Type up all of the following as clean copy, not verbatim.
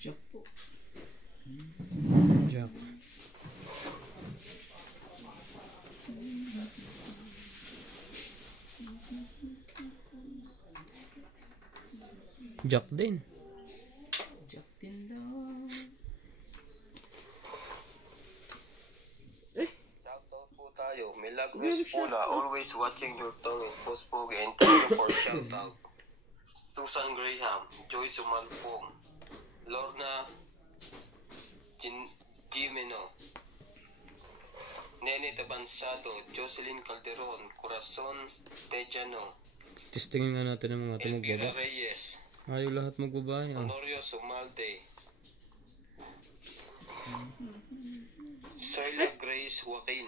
Jack po. Jack. Jack din. Jack din daw. Shoutout po tayo. Milagros Pula, always watching your tongue in Postpog, and thank you for shoutout. Susan Graham, Joyce Umalpong, Lorna Jimeno, Nene Tabansado, Jocelyn Calderon, Corazon Tejano, Testingin nga natin ang mga Elvira magbaba. Reyes, Ayaw lahat magbaba. Honorio Sumalde, Soyla Grace Joaquin,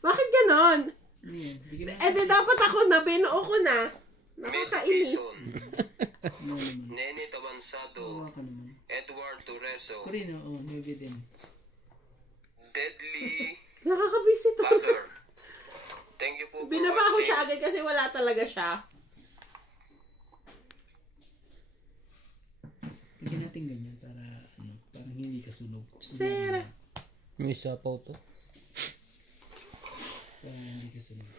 Bakit ganon? Ano yan? Bigyan mo. Eh di dapat ako na, binuo ko na. Med Nakakainis. Tison, No naman. Nene Tabansado, Hawa ka naman. Edward Tureso, Corina, maybe din. Deadly Nakakabisi to. Father. Thank you po for Binaba ko watching. siya agad kasi wala talaga siya. Bigyan natin ganyan para ano, parang hindi ka sunog. Sir. May sapaw to. Para hindi ka sunog.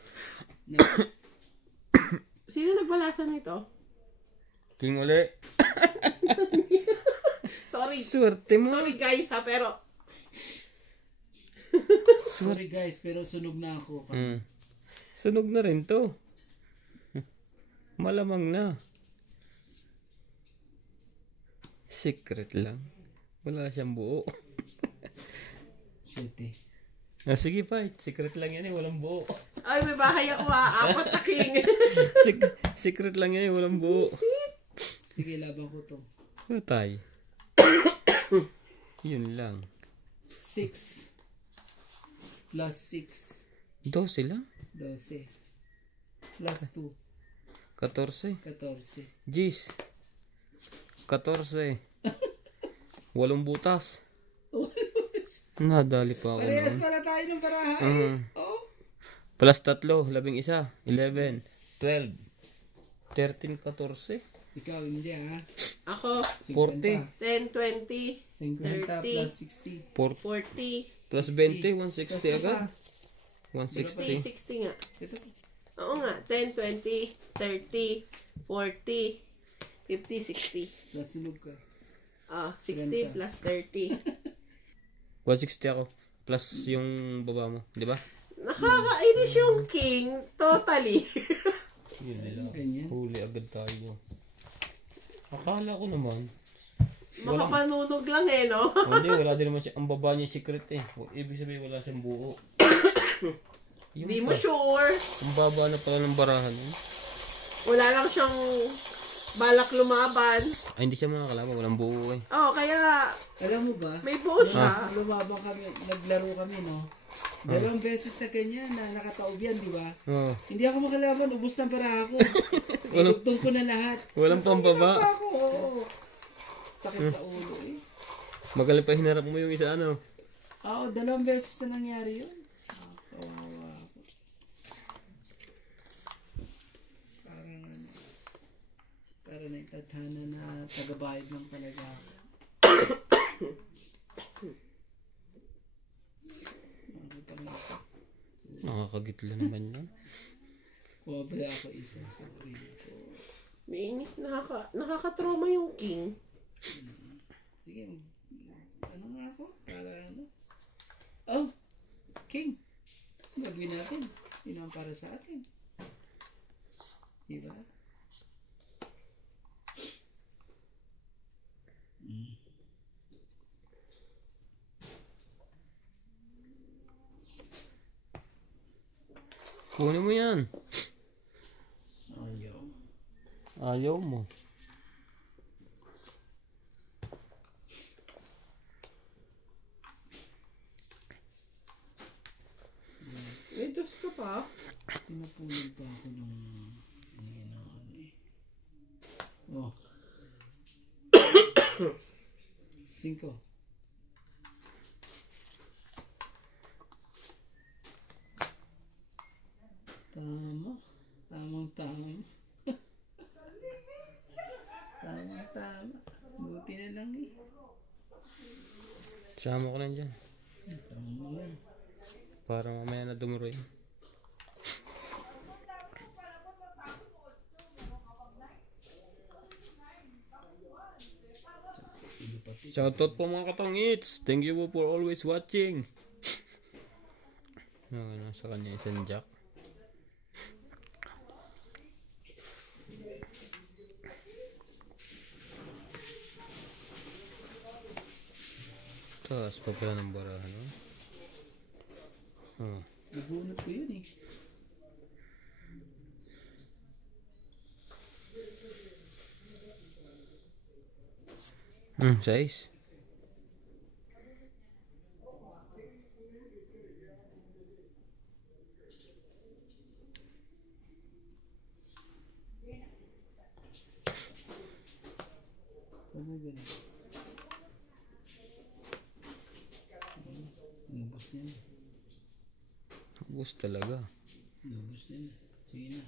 Na, Sino nagbalasa nito? King uli. Sorry. Swerte mo. Sorry guys ha, pero sorry guys, pero sunog na ako. Sunog na rin to. Malamang na. Secret lang. Wala siyang buo. Sete. Sige pa, secret lang yan eh, walang buo. ay may bahay ako ha. 4 na king. Secret lang yan eh, walang buo. Sige, laban ko to. Patay. Yun lang. 6 plus 6. 12 lang. 12. Plus 2. 14. 14. Jeez. 14. 8 butas. Nadali pa ako Parehas noon. pala tayo ng barahay. Oh. Plus 3, 11, 11, 12, 13, 14, Ikaw, hindi ha. Ako, 40, 10, 20, 50 30, plus 60. 40, plus 20, 160 agad. 60, 160. 60 nga. Ito. Oo nga, 10, 20, 30, 40, 50, 60. Plus sunog ka. 60 plus 30. 160 ako. Plus yung baba mo. Di ba? Nakakainis yung king, totally. Yun nila. Ganyan. Huli agad tayo. Akala ko naman. Makapanunog lang eh, no? Hindi, wala din naman siya. Ang baba niya secret eh. Ibig sabihin wala siyang buo. Yung Di mo pa. sure. Ang baba na pala ng barahan. Wala lang siyang balak lumaban. Ay, hindi siya makakalaban. Walang buo eh. Oh, kaya Alam mo ba? may buo siya. Lumabang kami, naglaro kami, no? Dalawang beses na ganyan na nakataob yan, di ba? Oh. Hindi ako makalaban, ubos ng pera ako. Inugtong ko na lahat. Walang pambaba. Ako, oo. Sakit sa ulo eh. Magaling pa hinarap mo yung isa ano. Oo, dalawang beses na nangyari yun. Kawawa ako. Parang naitadhana na tagabayad lang talaga ako. Nakakagitla naman yan. Kuwabala ako isa sa rin ko. Mainit, nakaka-trauma yung king. Sige, ano nga ako? Para ano? Oh, King. Ang gagawin natin. Yun ang para sa atin. Diba? Kunin mo yan. Ayaw. Ayaw mo. May Diyos ka pa. Pinapulog pa ako ng ginawa eh. Oh. 5. Tama. Tamang-tama. Tamang-tama. Buti na lang eh. Sama ko lang dyan. Tama mo yan. Para mamaya na dumuroy. Shoutout po mga katangits. Thank you po for always watching. Nasa kanya isang jack. Taas pa pala ng barahan. Oh. Nabunot ko yun eh. Size. Ano ganun? Nubos niya na. Ubus talaga. Nubos niya na. Sige na.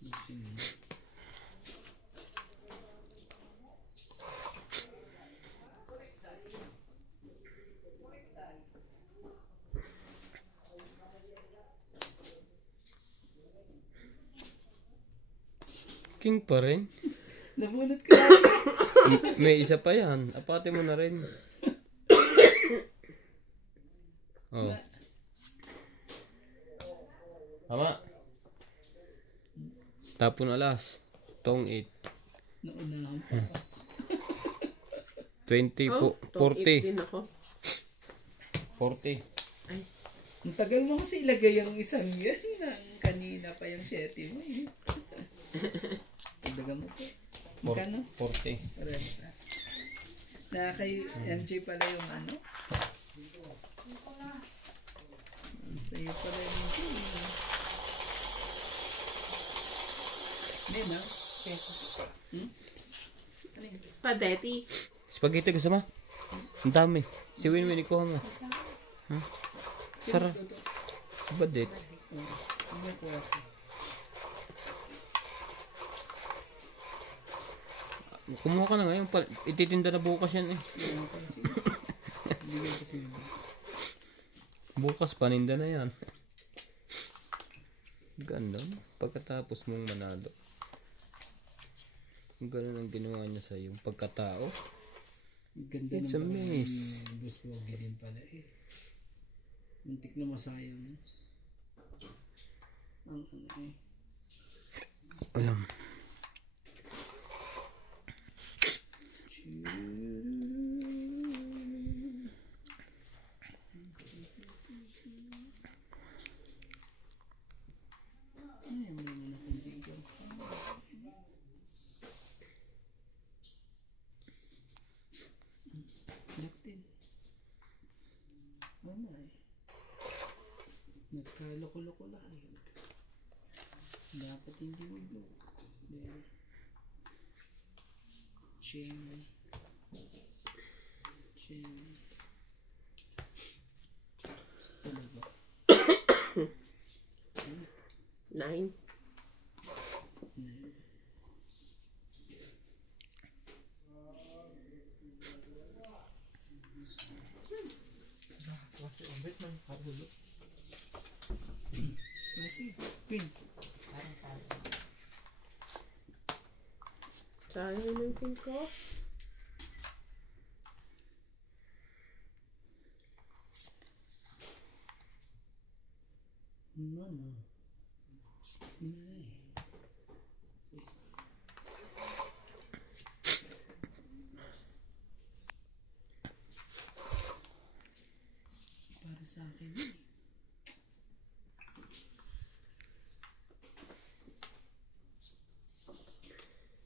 Nubusin mo na. King pa rin. Nabunot ka lang. May isa pa yan. Apate mo na rin. Oh. Tama. Tapon alas. Tong 8. Naunahan pa. 20 po. 8 40. din ako. 40. Ay, Ang tagal mo kasi ilagay yung isang yan. Kanina pa yung 7 mo eh. Dagan mo po. Magkano? 40. Resta. Na kay MJ pala yung ano? Sa'yo pala yung MJ. Hindi na? Ano yun? spaghetti. Spaghetti kasama. Ang dami. Si Winwin ikuha mo. Sarap. Badit. Ano po ako? Kumuha ka na ngayon. Ititinda na bukas yan eh. Ano pa kasi? Bigyan ko sila. Bukas paninda na yan. Ganda. Pagkatapos mong manalo. Ganun ang ginawa niya sa yung pagkatao. Ganda It's a miss. Boss Pogi din pala eh. Muntik na masayang. Ang ano eh. Alam. Ay, may naman akong bigyan. Natin. Ano eh. Nagkaloko-loko lang. Dapat hindi mo. Then, chain. Talaga. 9. Kasi, pin. Sayang naman pin ko. No. Nay. Para sa akin eh.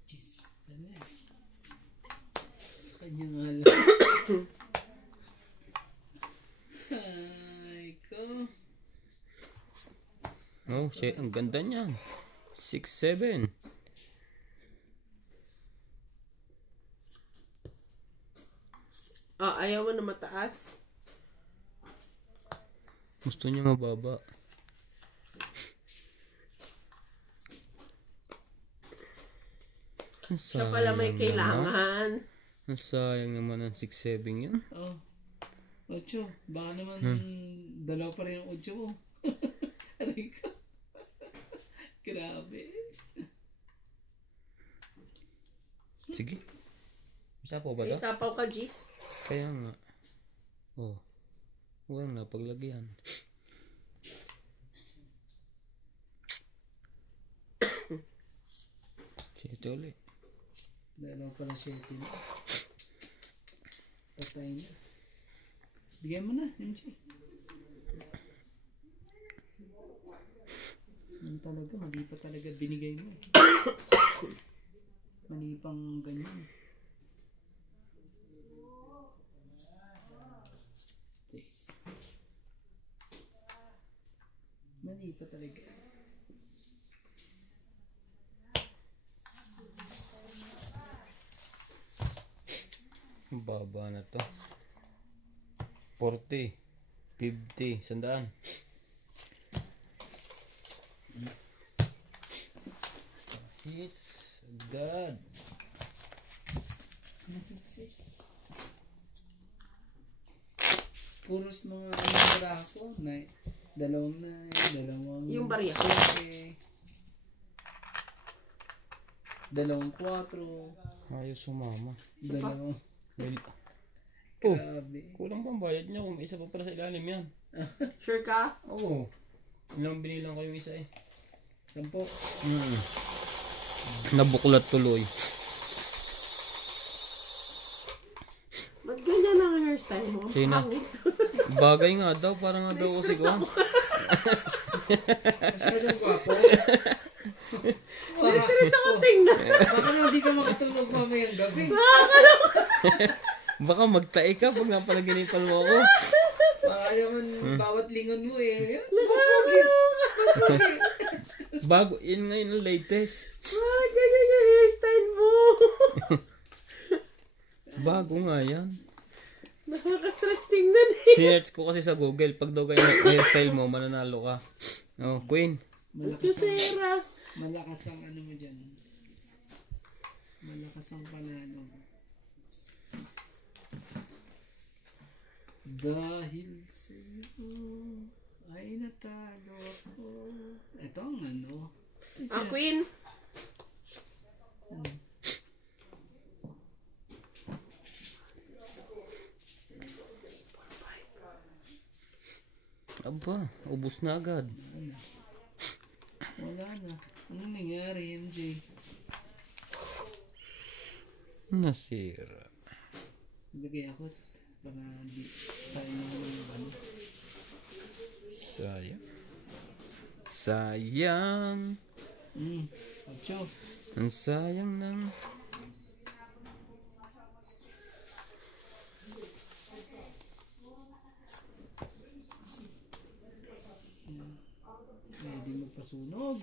Jeez, sana. Sa kanya nga lang. Ay ko. Oh, shit. Ang ganda niyan. 6-7. Oh, ayaw mo na mataas. Gusto niya mababa. Siya pala may kailangan. Ang sayang naman ang 6-7 yun. Oh. 8. Baka naman dalawa pa rin yung 8 mo. Aray ko. Grabe. Sige. Isa po ba to? Isapaw ka, Gis. Kaya nga. Oh. Walang napaglagyan. Sito ulit. Dalawa pa na 7 na. Patay na. Bigyan mo na, MJ. Yan talaga, mali pa talaga binigay mo. Mali pang ganyan. 6. Mali pa talaga. Ang baba na to. 40. 50. 100. Hits. God. Puros mga ano ko na dalawang Yung barya. dalawang 4, Ayos sumama. dalawang Oh, grabe. kulang bang bayad niya kung isa pa pala sa ilalim yan? Sure ka? Oo. Ilang binilang ko yung isa eh. 10. Nabuklat tuloy. Ba't ganyan ang hairstyle mo? Sino? Pangit. Bagay nga daw, parang nga daw kasi ko. Masyadong gwapo. Stress ako tingnan. Baka na hindi ka makatulog mamayang gabi. Baka magtae ka pag napalaginipan mo ako. Baka naman bawat lingon mo eh. Mas wag eh. Bago, yun ngayon ang latest. Ah, ganyan yung hairstyle mo. Bago nga yan. Nakaka-stress tingnan eh. Sinerch ko kasi sa Google, pag daw ganyan ang hairstyle mo, mananalo ka. Oh, Queen. Kusera. Malakas ang ano mo dyan. Malakas ang panalo. Dahil sa'yo ay natalo ako. Ito ang ano. Queen. Aba, ubus na agad. Wala na. Anong nangyari, MJ? Nasira. Bigay ako para di sayang naman yung ano. Sayang. Sayang. 8. Ang sayang ng... Kaya di magpasunog.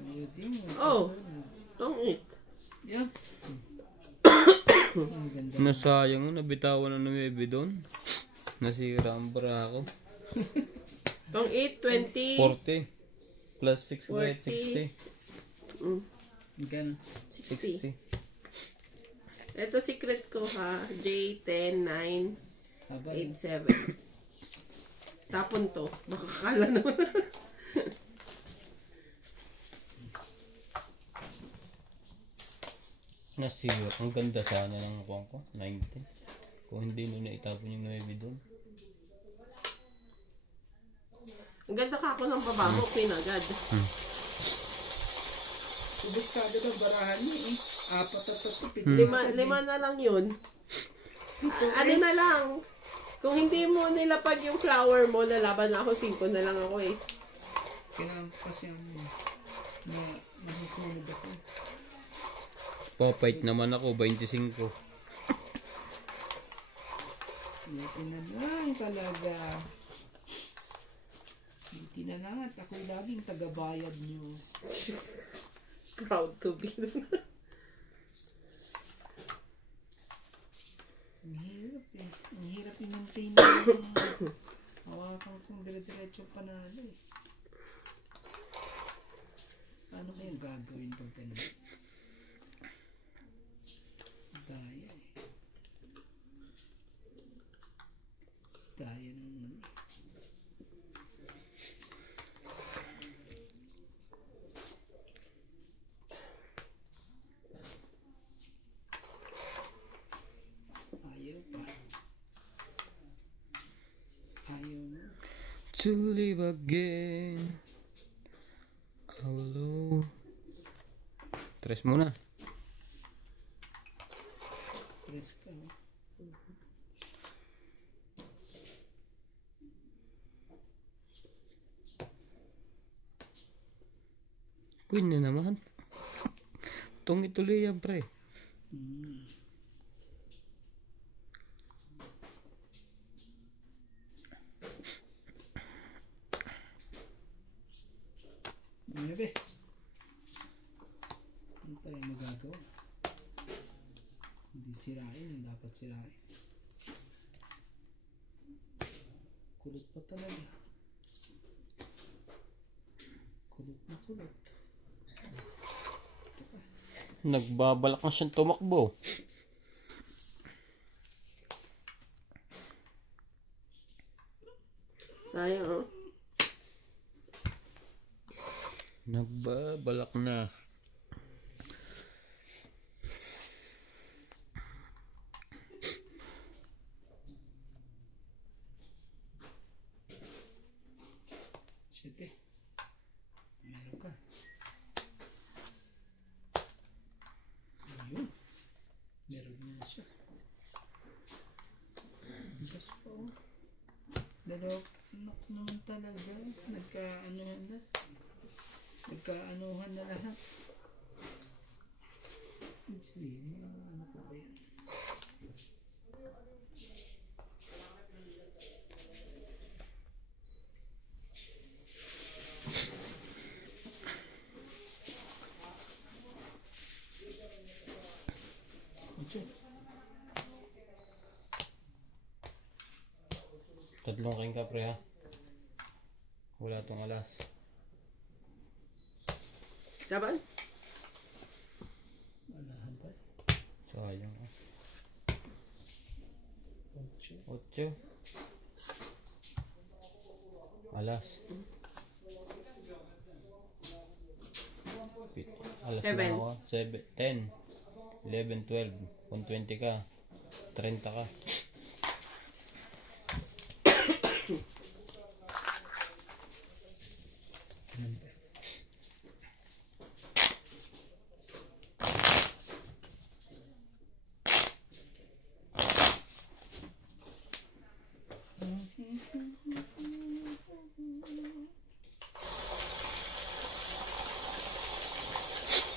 Ayaw di mo. Oh. Don't eat. Yeah. Ang ganda. Nasayang, nabitawan na ng bebe doon. Nasira ang barako. Don't eat. 20. 40. Plus 6 40. 60. Magkano? 60. Ito secret ko ha. J10, 9, Haba. 8, 7. Tapon to. Makakala naman. Nasira. Ang ganda sana ng kuwang ko. 90. Kung hindi mo na itapon yung 9 doon. Ang ganda ka ako ng baba mo. Pinagad. Ubus ka agad ang barahan niya eh. 4 at 7. 5 na lang yun. Ano na lang. Kung hindi mo nilapag yung flower mo, lalaban na ako. 5 na lang ako eh. Kailangan ko kasi ano. Masusunod ako. Papait naman ako, 25. Buti na lang talaga. Buti na lang at ako'y laging tagabayad niyo. Proud to be. Ang hirap eh. Ang hirap i-maintain na yung hawakan kong dire-diretso panalo eh. yung gagawin pag ganun. Daya eh. Daya ng ano. Ayaw pa. Ayaw na. To live again. Hello. Tres muna. Press pa. Queen na naman. Itong ituloy yan, pre. Nuebe. Ano tayo magagawa? Hindi sirain yung dapat sirain. Kulot pa talaga. Kulot na kulot. Nagbabalak na siyang tumakbo. Sayang, oh. Nagbabalak na. Siyete. Meron ka. Ayun. Meron nga siya. Bas pa oh. Dalawang anak naman talaga. Nagkaanuhan na. Nagkaanuhan na lahat. Sige, ano po ba yan? Ocho. Tatlong king ka, pre, ha? Wala tong alas. Laban? Alahan pa. Sayang. Ocho. 8. Alas. Alas na Seven. ako. 7, 10, 11, 12. Kung 20 ka, 30 ka.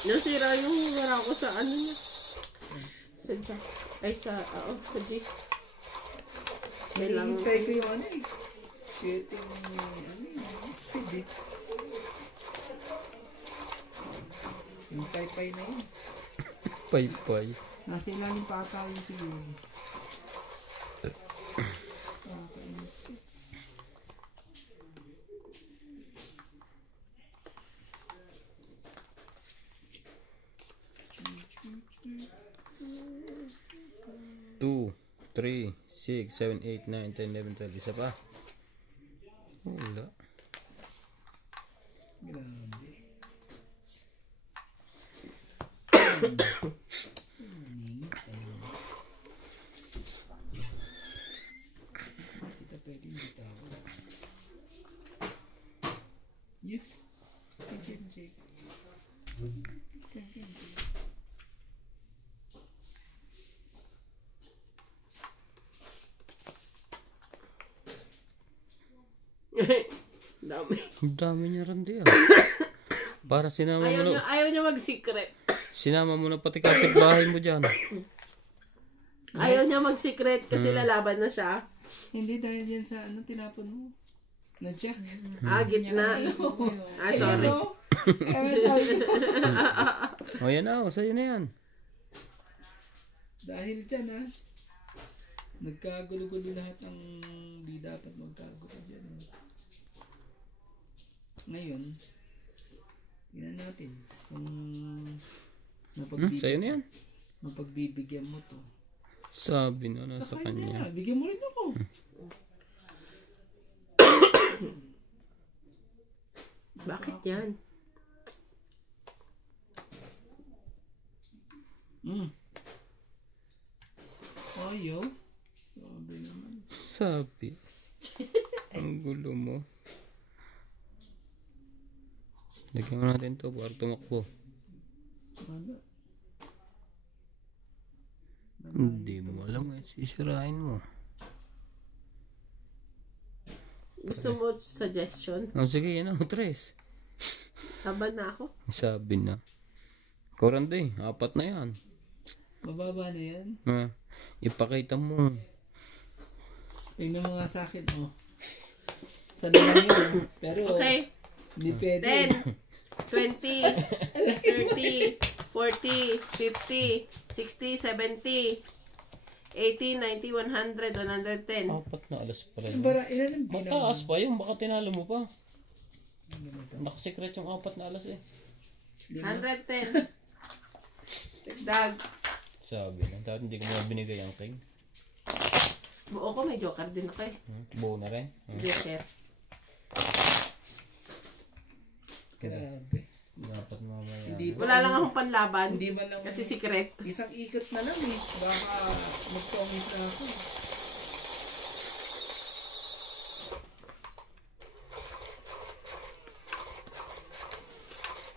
Nasira yung wala ko sa ano niya. Sa jack. Ay, sa gis. Kailangan Hintay ko yung ano eh. Shooting ano speed eh. Yung pay-pay na yun. Pay-pay. Nasa ilalim pa ata yun siguro. Nakakainis. Two, 3, 6, 7, 8, 9, 10, 11, 12. Isa pa. Wala. Grabe. Kita pwede hindi tao. Yeah. Thank you, Jake. Thank you, Jake. Dami. Ang dami niya rin diyan. Para sinama mo na, Ayaw niya mag-secret. sinama mo na pati kapitbahay mo dyan. Ayaw niya mag-secret kasi lalaban na siya. Hindi dahil yan sa ano tinapon mo. Nadya. Gitna. Sorry. O yan na, sa'yo na yan. Dahil dyan ha. Nagkagulo-gulo lahat ng di dapat magkagulo dyan. Ngayon, tingnan natin Kung Sa'yo na yan. mapagbibigyan mo to. Sabi na sa kanya. Bigyan mo rin ako. Bakit yan? Ayaw. Sabi naman. Sabi. Ang gulo mo. Lagyan mo natin to para tumakbo. Ano? Hindi mo alam eh. Sisirain mo. Gusto mo suggestion? Oh, sige, yan o. Tres. Laban na ako. Sabi na. Korante, 4 na yan. Mababa na yan. Ipakita mo. Tingnan mo nga sa akin, oh. Sana lang yun. Pero, Okay. hindi pwede. 10, 20, 30, 40, 50, 60, 70, 80, 90, 100, 110. 4 na alas pala yun. Ilan ang binawa? Mataas pa yung baka tinalo mo pa. Nakasikret yung 4 na alas eh. 110. Dagdag. Sabi na. Dahil hindi ko mo binigay ang king. Buo ko, may joker din ako eh. Buo na rin. Joker. Grabe. Dapat mamaya. Hindi ba, Wala lang akong panlaban. Hindi ba lang, Kasi secret. isang ikot na lang eh. Baka magpangit na ako.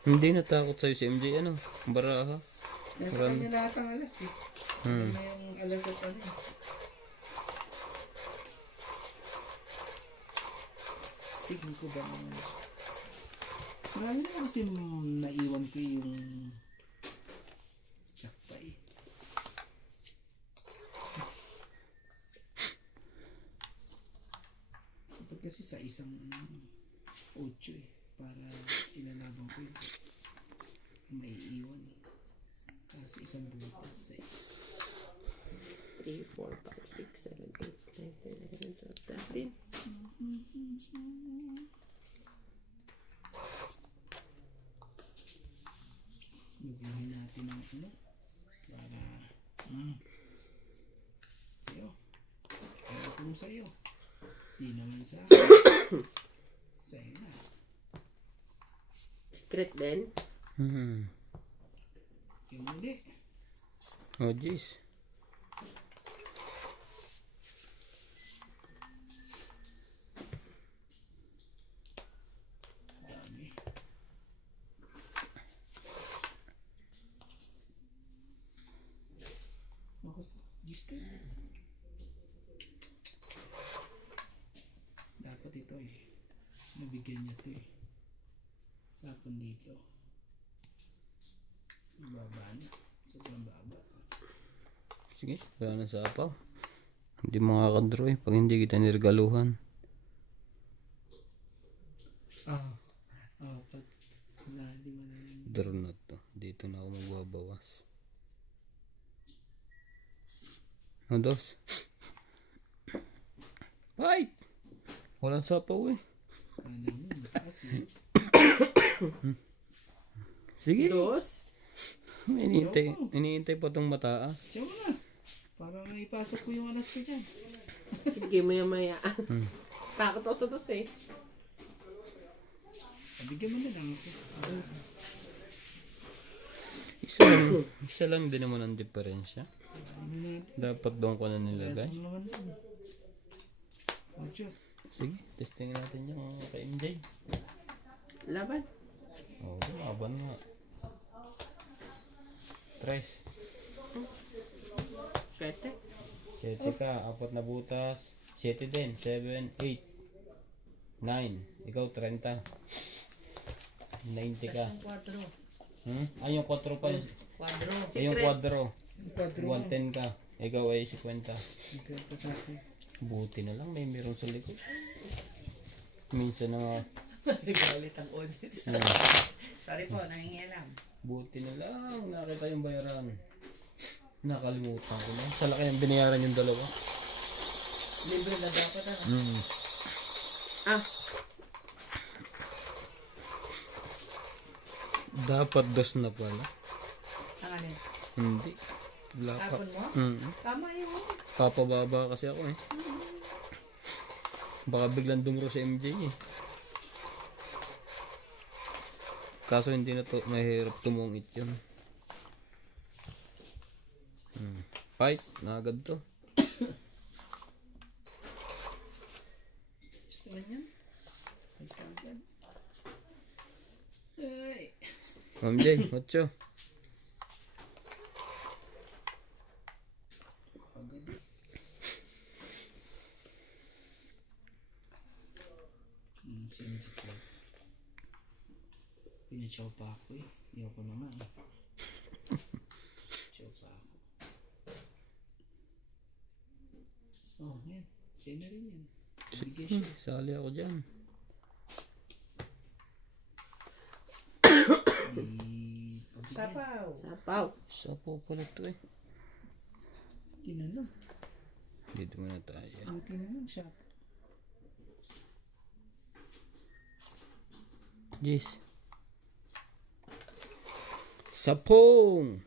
Hindi natakot sa'yo si MJ ano? Baraha. Nasa kanya lahat ang alas eh. Ano na yung alas at ano eh. Sige ko ba naman. Marami na kasi naiwan ko yung tsakpa eh. Dapat kasi sa isang 8 eh. Para ilalaban ko yung may iwan eh. Kaso isang butas 6. 3, 4, 5, 6, 7, 8, 9, 10, 11, 12, 13. Lubuhin natin ang ano para sa'yo. Ano kung sa'yo? Di naman sa akin. Sa'yo na. Secret din. Yung hindi. Oh jeez. Dami. Ako, gistin. Dapat ito eh. Nabigyan niya ito eh. Tapon dito. Baba na. Sobrang baba. Sige, wala na sa apaw. Hindi makakadraw eh pag hindi kita niregaluhan. Apat. Wala, di mo na yun. Draw na to. Dito na ako magbabawas. O, dos. Ay! Walang sapaw eh. Ano yun? Kasi, Sige. Dos. Iniintay pa itong mataas. siya mo na. Para ipasok ko yung alas ko dyan. Sige, maya-maya. Takot ako sa dos eh. Bigyan mo na lang ako. Isa lang din naman ang diferensya. Ano natin? Dapat doon ko na nilagay. Ano naman lang. Ocho. Sige, testingin natin yung kay MJ. Laban. Oo, laban nga. 3. Swerte. 7 ka, 4 na butas. 7 din, 7, 8, 9. Ikaw 30. 90 ka. Ay, yung 4 pa. Ay, yung quadro. 110 ka. Ikaw ay 50. Ikaw pa sa akin. Buti na lang, may meron sa likod. Minsan na nga. Galit ang audience. Sorry po, nangingialam. Buti na lang, nakita yung bayaran. Nakalimutan ko na. Sa laki yung binayaran yung dalawa. Libre na dapat ano. Dapat dos na pala. Ang ano? Hindi. Wala pa. Tapon mo? Tama yun. Papababa kasi ako eh. Baka biglang dumuro si MJ eh. Kaso hindi na to, mahirap tumungit yun. Fight, naagad to. Gusto mo yan? Ay, kagad. Ay. MJ, ocho. Kagad. Sensitive. Pinachaw pa ako eh. Ayoko naman. Chaw pa ako. Oh, yan. Siya na rin yan. Bigay siya. Sali ako dyan. Sapaw. Sapaw. Sapo pala to eh. Tinanong. Dito muna tayo. Ang tinanong siya. Yes. Sapong!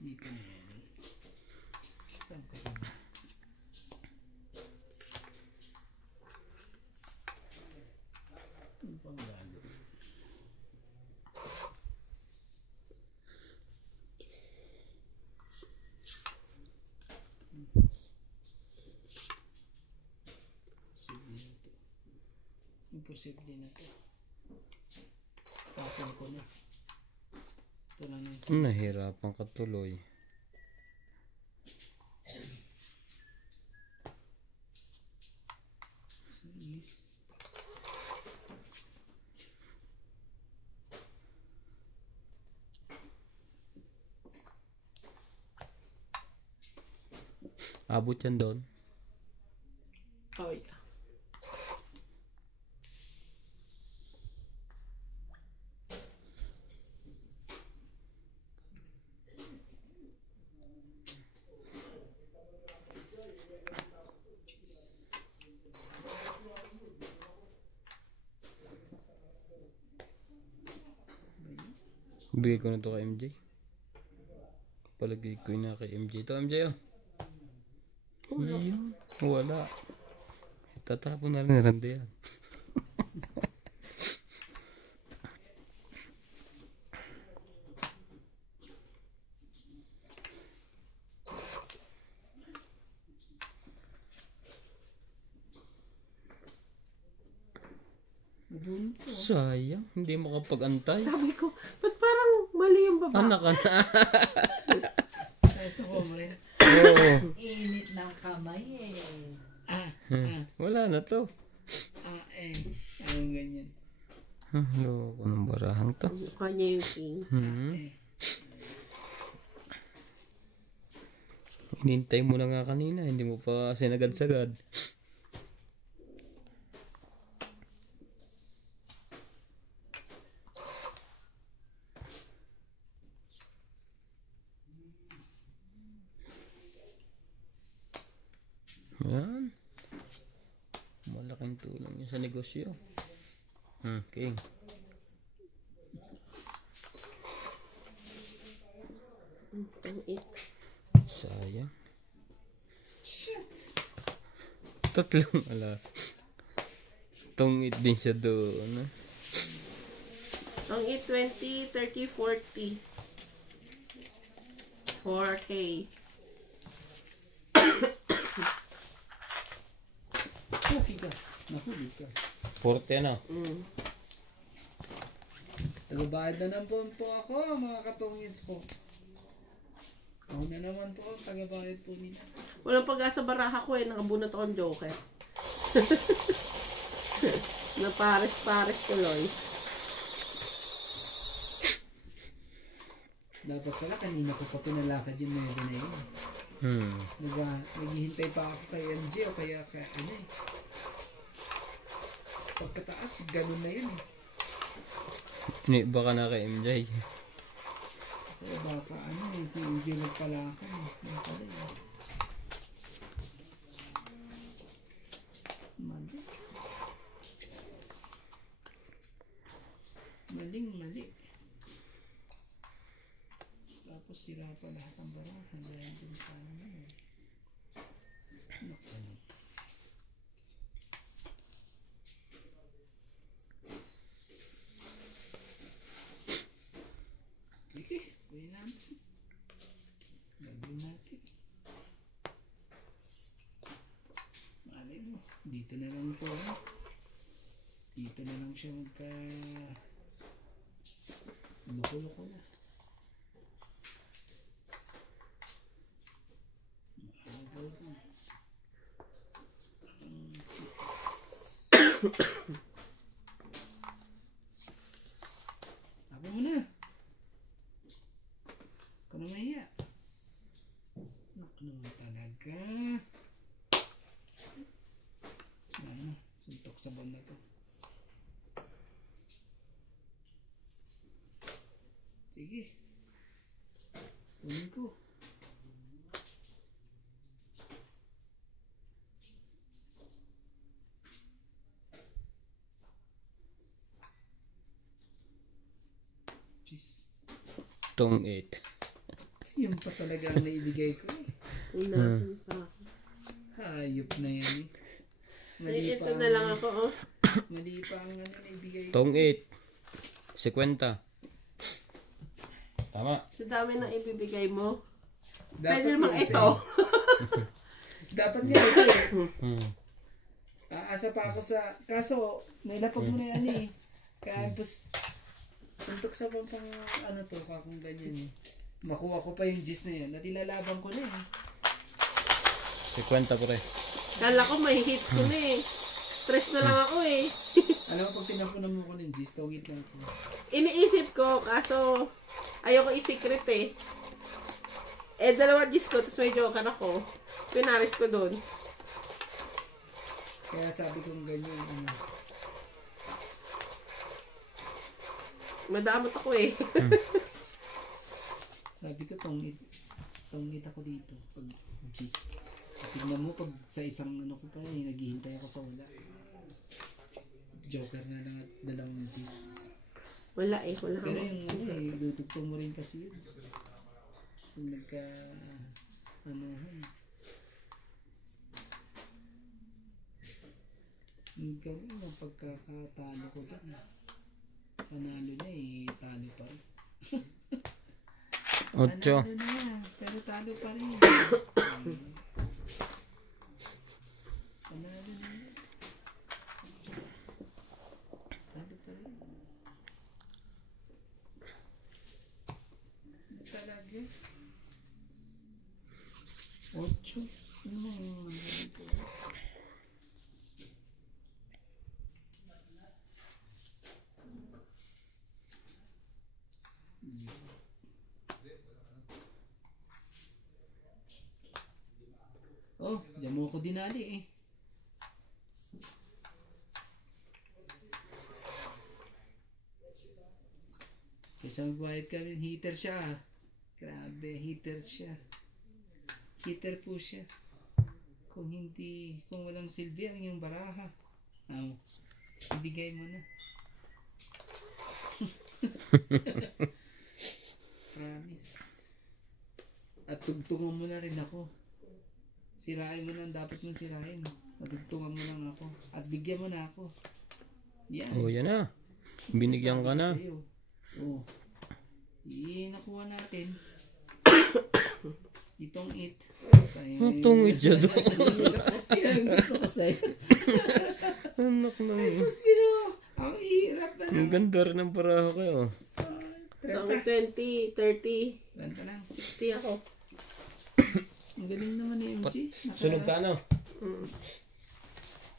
Dito na yan. Saan ka ba? Ang panggalo. Imposible na to. Tapon ko na. Ito lang yung Nahirapan ka tuloy. Yes. Abot yan doon. Oh, yeah. Bigay ko na to kay MJ. Palagay ko na kay MJ. Ito MJ oh. Yun. Wala. Tatapon na rin ni Randy yan. Sayang, hindi makapag-antay. Sabi ko, ba't parang mali yung baba? Anak ka na. Gusto ko mo rin. Oo. Init ng kamay eh. Wala na to. Anong ganyan. Loko ng barahang to. Mukha niya yung king. Hinintay mo na nga kanina, hindi mo pa sinagad-sagad. Yan. Malaking tulong niya sa negosyo. Okay. Sayang. Tatlong alas. Tungit din siya doon. Ang 20, 30, 40. 4K. Okay ka. Nahuli ka. 40 ano? Tagabayad na naman po ako, mga katungits po. Ako na naman po, tagabayad po nila. Walang pag-asa baraha ko eh. Nakabunot akong joker. Na pares-pares tuloy. Dapat pala kanina ko pa pinalakad yung 9 na yun. Diba, naghihintay pa ako kay MJ o kaya kay ano eh. Pagkataas, ganun na yun eh. Baka na kay MJ. Kaya baka ano eh, si MJ nagpalakad eh. Yung pala eh. Mali. Mali. Tapos sira pa lahat ang barahan dahil dun sa ano na yun. Naku. Sige, pwede natin. Gagawin natin. Malay mo, dito na lang ito. Ha? Dito na lang siya magka... loko-loko na. Maagaw na. Tabi mo na. Ikaw na mahiya. Naku naman talaga. Ano, suntok sa bond na to. Sige. Kunin ko. Jeez. Tong 8. Yung pa talaga ang naibigay ko eh. Unahan pa. Hayop na yan eh. Ay, ito na lang ako, oh. Mali pa ang ano naibigay ko. Tong 8. 50. Tama. Sa dami na ibibigay mo. Dapat Pwede naman yun, ito. Dapat nga ito eh. Hmm. Aasa pa ako sa... Kaso, nailapag mo na yan eh. Kaya tapos... Tuntok sa pang ano to, kakong ganyan eh. Makuha ko pa yung gist na yun. At ilalaban ko na eh. 50 pre. Kala ko may hits ko na eh. Stress na lang ako eh. Alam mo, pag tinapunan mo ko ng gist, tawagit lang ko. Iniisip ko, kaso ayoko i-secret eh. Eh, dalawa gist ko, tapos may joker ako. Pinaris ko doon. Kaya sabi kong ganyan, ano. Madamot ako eh. Sabi ko, tongit ako dito. Pag gist. Tignan mo, pag sa isang ano ko pa eh, naghihintay ako sa wala. Joker na lang at dalawang gist. Wala eh, wala Pero ako. yung ano eh, dudugtong mo rin kasi yun. Kung nagka, ano, yung gawin mo pagkakatalo ko doon. Panalo niya eh, talo pa rin. 8. Panalo na, pero talo pa rin. Panalo na. Talo pa rin. Talaga. 8. Ano mo yung po? Oh, diyan mo ako dinali eh. Kaysa magbayad kami, heater siya. Grabe, heater siya. Heater po siya. Kung walang silbi ang iyong baraha. Ibigay mo na. Promise. At tugtungan mo na rin ako. Sirain mo na ang dapat mong sirain. Natugtungan mo lang ako. At bigyan mo na ako. Yan. Oh, yan na. Binigyan ka na. Oh. Nakuha natin. Itong 8. Itong 8 siya doon. Yan gusto ko sa'yo. Anak na Ay, yun. sus, Gino. Ang hirap na. Ang ganda rin ang paraho kayo. Ang 20, 30, Ganda lang. 60 ako. Ang galing naman ni MG. Sunog ka ano?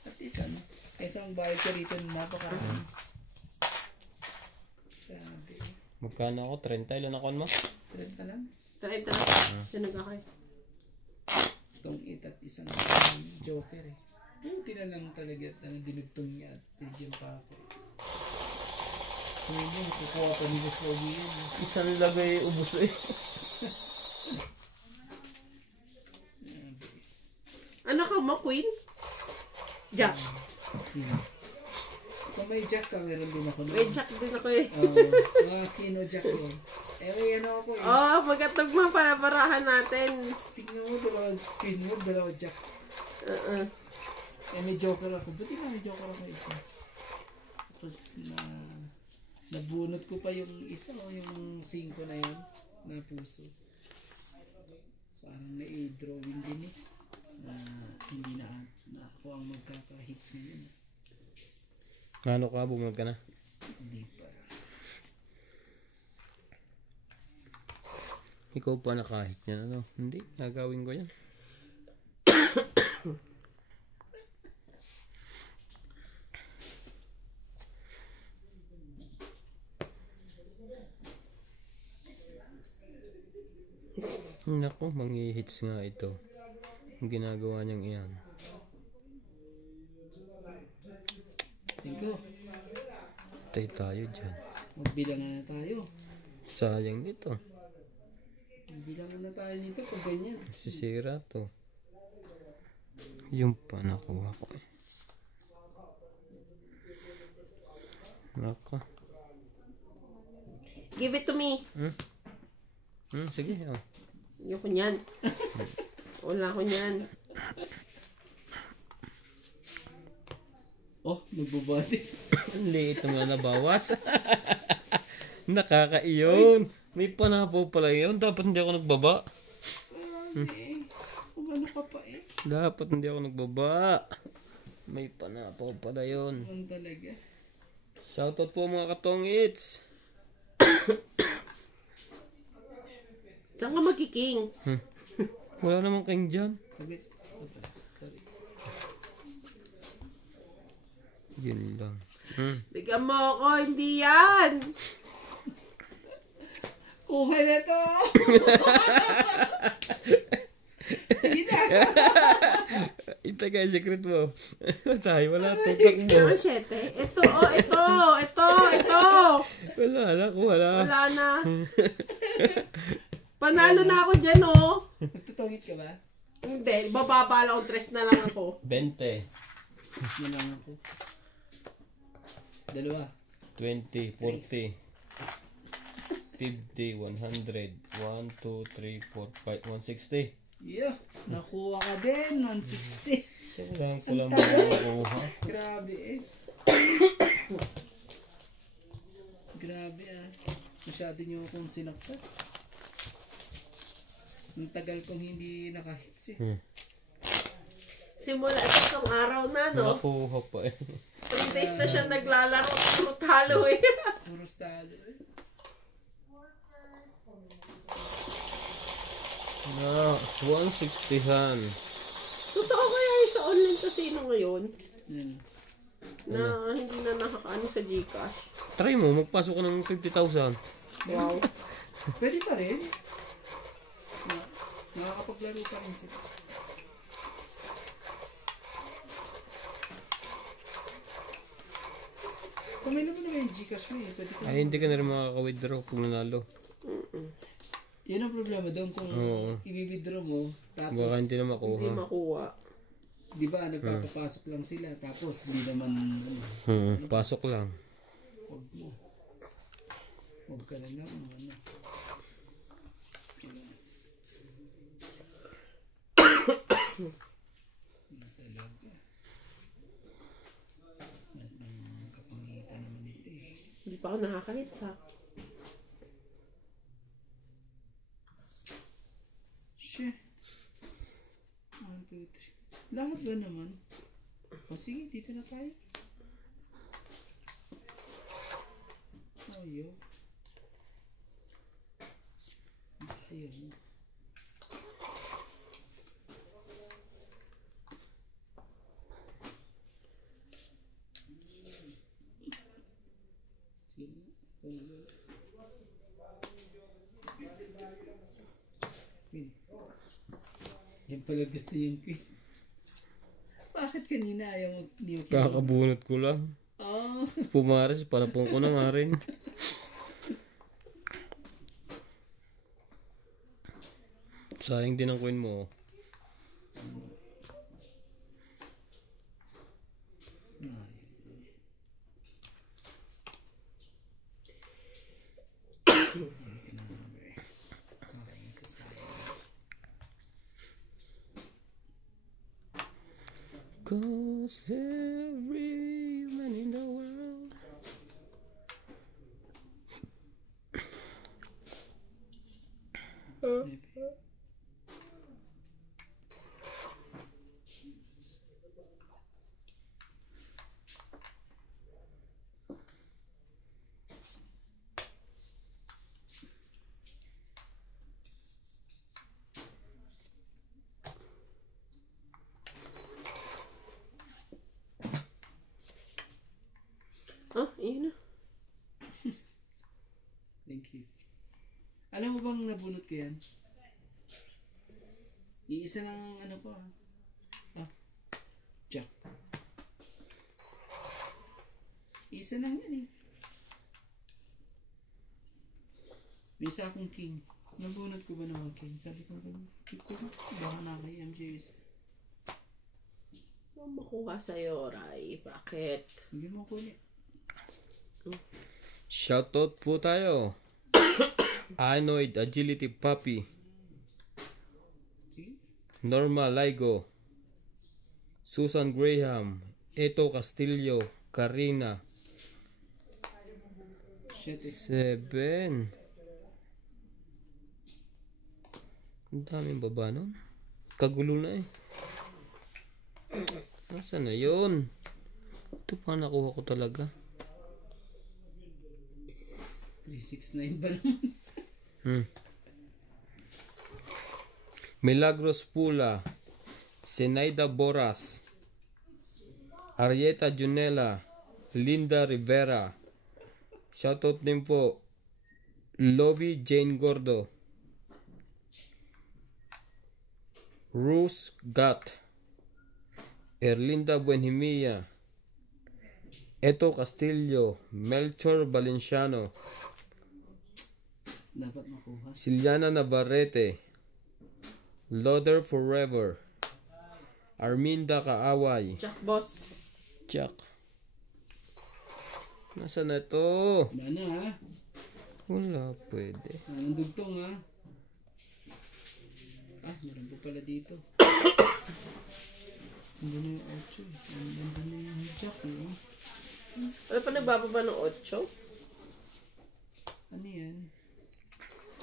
At least ano. Kaysa ang bayad ko rito napakarami. Sabi. Magkano ako? 30? Ilan ako mo? 30 lang. 30. Sunog ako eh. Itong 8 at isang joker eh. Buti na lang talaga at dinugtong niya at bigyan pa ako. Kung hindi, kukuha pa ni Miss Rogi yun. Isang lagay ubos eh. Ano ka mo, Queen? Jack. Kung may jack ka, meron din ako. May jack din ako eh. Mga kino jack yun. May ano ako eh. Pagkatag mapaparahan natin. Tingnan mo, dalawa queen wood, dalawa jack. May joker ako. Buti na may joker ako isa. Tapos nabunot ko pa yung isa yung 5 na yun. Na puso. Parang na-drawing din eh. Hindi na ako ang magkaka-hits ngayon. Ano ka? Bumag ka na? Hindi pa. Ikaw pa nakahit yan, ano? Hindi, gagawin ko yan. Naku, manghihits nga ito. Ang ginagawa niyang iyan. 5. Patay tayo dyan. Magbilangan na tayo. Sayang dito. Magbilangan na tayo nito pag ganyan. Sisira to. Yung pa nakuha ko eh. Naka. Give it to me. Sige. Ayoko niyan. Wala ko niyan. Nagbabati. Ang liit nga nabawas. Nakakaiyon. May panapo pala yun. Dapat hindi ako nagbaba. Umano ka pa eh. Dapat hindi ako nagbaba. May panapo pala yun. Ang talaga. Shoutout po mga katongits. Saan ka magkiking? Wala namang king dyan. Saglit. Sorry. Yun lang. Bigyan mo ako, hindi yan. Kuha na to! Sige na! Ito kaya secret mo. Tayo, wala tutok mo. Ano, 7? Ito. Wala na, wala. Wala na. Panalo na ako dyan, oh. Magtutungit ka ba? Hindi, bababa lang. 3 na lang ako. 20. Yan lang ako. 2. 20, 40, 50, 100, 1, 2, 3, 4, 5, 160. Yeah, nakuha ka din. 160. Siyempre ko lang makukuha. Grabe eh. Grabe ah. Masyado nyo akong sinakta. Ang tagal kong hindi nakahits eh. Simula itong araw na, no? Nakuha pa eh. 3 days na siya naglalaro. Puro talo eh. Puro stalo eh. Na, 160han. Totoo kaya yung sa online casino ngayon? Yan. Na hindi na nakakaano sa Gcash. Try mo, magpasok ka ng 50,000. Wow. Pwede pa rin. Nakakapaglaro pa rin sila. Kung may naman yung Gcash mo eh. Pwede ka. Ay, hindi ka na rin makaka-withdraw pag nanalo. Yun ang problema doon kung i-withdraw mo. Tapos, Baka hindi na makuha. Hindi makuha. di ba, nagpapapasok lang sila. Tapos, hindi naman, Pasok lang. huwag mo. Huwag ka lang naman, ano. Talaga. Kapangitan naman ito eh. Hindi pa ako nakakahits ha. Shit. 1, 2, 3. Lahat ba naman? O sige, dito na tayo. Ayaw. Ayaw. Sige. Yan pala gusto yung queen. Bakit kanina ayaw mo? Hindi mo Kakabunot ko lang. Oh. Pumaris, panapong ko na nga rin. Sayang din ang coin mo. Sa aking society. Cause every human in the world Maybe. Ah, yun na. Thank you. Alam mo bang nabunot ko yan? Iisa ng ano ko Jack. Isa lang yan eh. May isa akong king. Nabunot ko ba naman king? Sabi ko keep ko na. Baka na kay MJS. Ano makuha sa'yo, Rai? Bakit? Hindi mo kunin. Shoutout po tayo. Anoid Agility Puppy, Sige. Norma Ligo, Susan Graham, Eto Castillo, Karina, Shit eh. 7. Ang daming baba nun. Kagulo na eh. Nasaan na yun? Ito pa nakuha ko talaga. 369 ba naman? Milagros Pula, Zenaida Boras, Arieta Junela, Linda Rivera. Shoutout din po Lovie Jane Gordo, Ruth Gat, Erlinda Buenjimia, Eto Castillo, Melchor Valenciano, Dapat makuha. Siliana Navarrete, Loader Forever, Arminda Kaaway, Jack, boss. Jack. Nasaan na ito? Wala na ha. Wala pwede. Anong dugtong ha. Meron po pala dito. Hindi na yung 8 eh. Nandun na yung Jack no? Ano pa nagbababa ng 8? Ano yan?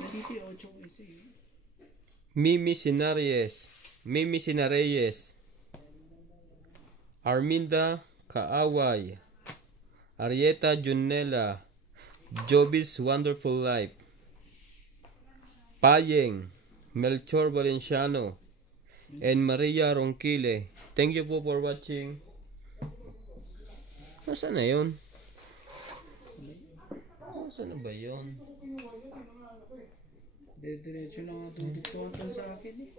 Nandito yung 8 ko isa eh. Mimi Sinareyes, Arminda Kaaway, Arieta Junela, Joby's Wonderful Life, Payeng, Melchor Valenciano, and Maria Ronquile. Thank you po for watching. Nasaan na yun? Nasaan na ba yun? Diretso lang ang tutugtuhan sa akin eh.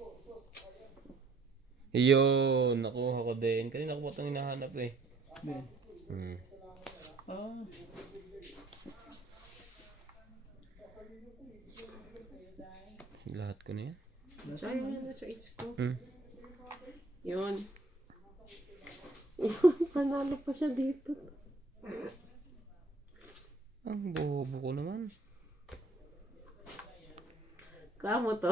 Yun, nakuha ko din. Kanina ko pa itong hinahanap eh. Ben. Lahat ko na yan. Sayang na nasa 8 ko. Hmm. Yun. Panalo pa siya dito. Ang bobo ko naman. Kamo to.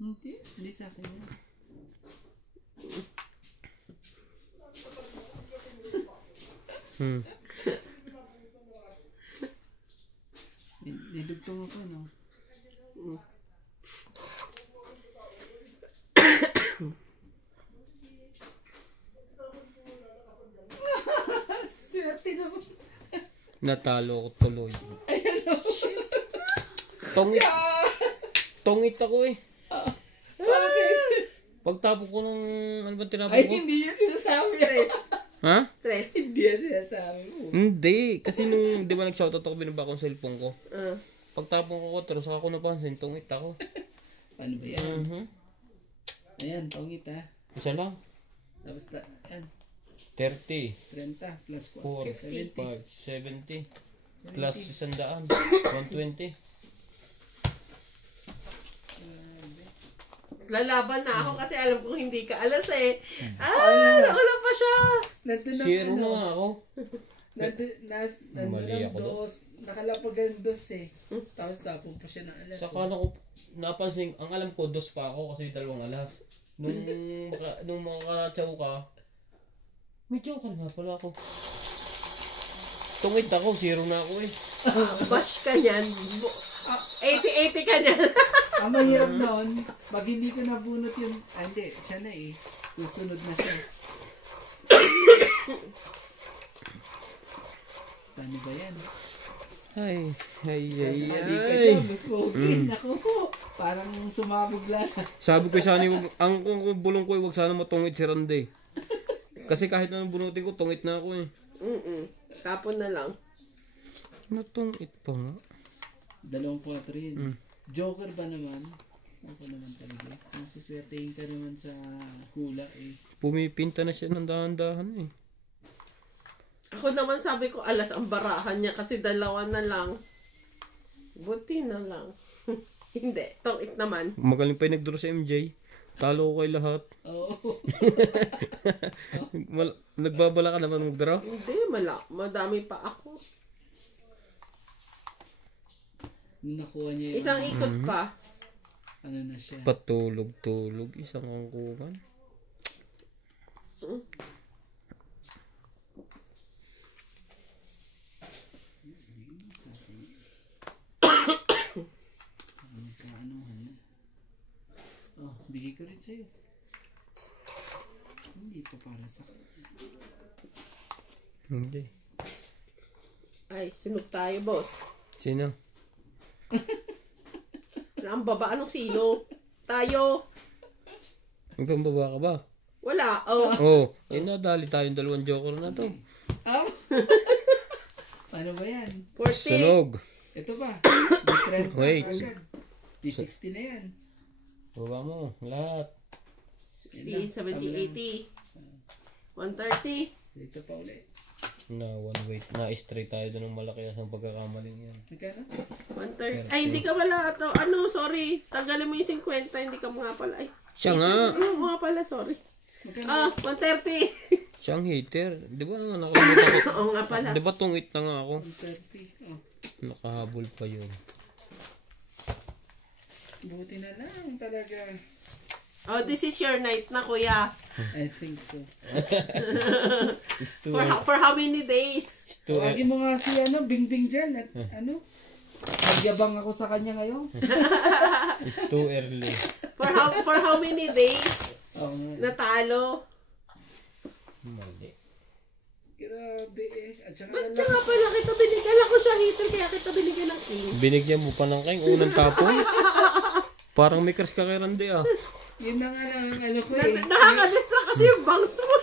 Hindi sa akin yan. Didugtong ako no? Swerte naman. Natalo ko tuloy. Tongit. Tongit ako eh. Bakit? Pagtapo ko ng ano ba tinapon Ay, ko? hindi yan sinasabi. Ha? 3. Hindi yan sinasabi mo. Hindi. Kasi nung di ba nag-shoutout ako, binaba ko ang cellphone ko. Ah. Pagtapon ko pero saka ko napansin, tungit ako. Paano ba yan? Ayan, tongit ha. Isa lang. Tapos yan. 30, 30 plus 4, 70. 5, 70, plus 100, 120. Lalaban na ako kasi alam kong hindi ka alas eh. Nauna pa siya. Nandun na Zero ano. na nga ako. Mali ako dos. Nakalapagan dos eh. Tapos tapon pa siya ng alas. Sa kala ko, napansin, ang alam ko, dos pa ako kasi dalawang alas. Nung makakatsaw ka, may joker nga pala ako. Tungit ako, 0 na ako eh. Bash ka niyan. 80-80 ka niyan. Ang mahirap noon, pag hindi ko nabunot yung... hindi, siya na eh. Susunod na siya. Paano ba yan? Ay. Hindi ka dyan, mas okay. Naku po, parang sumabog lang. Sabi ko sana, ang bulong ko, huwag sana matungit si Randy. Kasi kahit na bunutin ko, tungit na ako eh. Tapon na lang. Natungit pa nga. 24 yun. Joker ba naman? Ako naman talaga. Nasiswertein ka naman sa hula eh. Pumipinta na siya ng dahan-dahan eh. Ako naman sabi ko alas ang barahan niya kasi 2 na lang. Buti na lang. Hindi, tongit naman. Magaling pa yung nagduro sa MJ. Talo ko kay lahat. Oo. Nagbabala ka naman magduro? Hindi, madami pa ako. Nakuha niya yung... Isang ikot pa. Ano na siya? Patulog-tulog. Isang angkuhan. Oh, bigay ko rin sa'yo. Hindi pa para sa... Hindi. Ay, sunod tayo, boss. Sino? Wala ang baba. Anong sino? Tayo. May pambaba ka ba? Wala. Oh. Oo. Eh, nadali tayong 2 joker na to. Ah? Paano ba yan? 40. Sunog. Ito ba? Di-trend pa Wait. agad. Di-60 na yan. Baba mo. Lahat. 60, 70, 80. 130. Ito pa ulit. Na one wait. Na-straight tayo doon ng malaki ang pagkakamaling yan. Magkano? 130. Ay, hindi ka pala. Sorry. Tanggalin mo yung 50. Hindi ka mga pala. Ay, Siya nga. Ay, mga pala. Sorry. Magkano? 130. Siyang hater. Di ba nakalimutan ko? Oo nga pala. Di ba tungit na nga ako? 30. Oh. Nakahabol pa yun. Buti na lang talaga. Oh, this is your night na, kuya. I think so. It's too For how many days? It's too Tawagin mo nga si Bingbing dyan at ano? Nagyabang ako sa kanya ngayon. It's too early. For how many days? Oo nga. Natalo. Mali. Grabe eh. At saka Ba't nga pala kita binigyan ako sa heater kaya kita binigyan ng king? Binigyan mo pa ng king unang tapon. Parang may crush ka kay Randy ah. yun na nga lang ano ko eh. Nakaka-distract kasi yung bangs mo.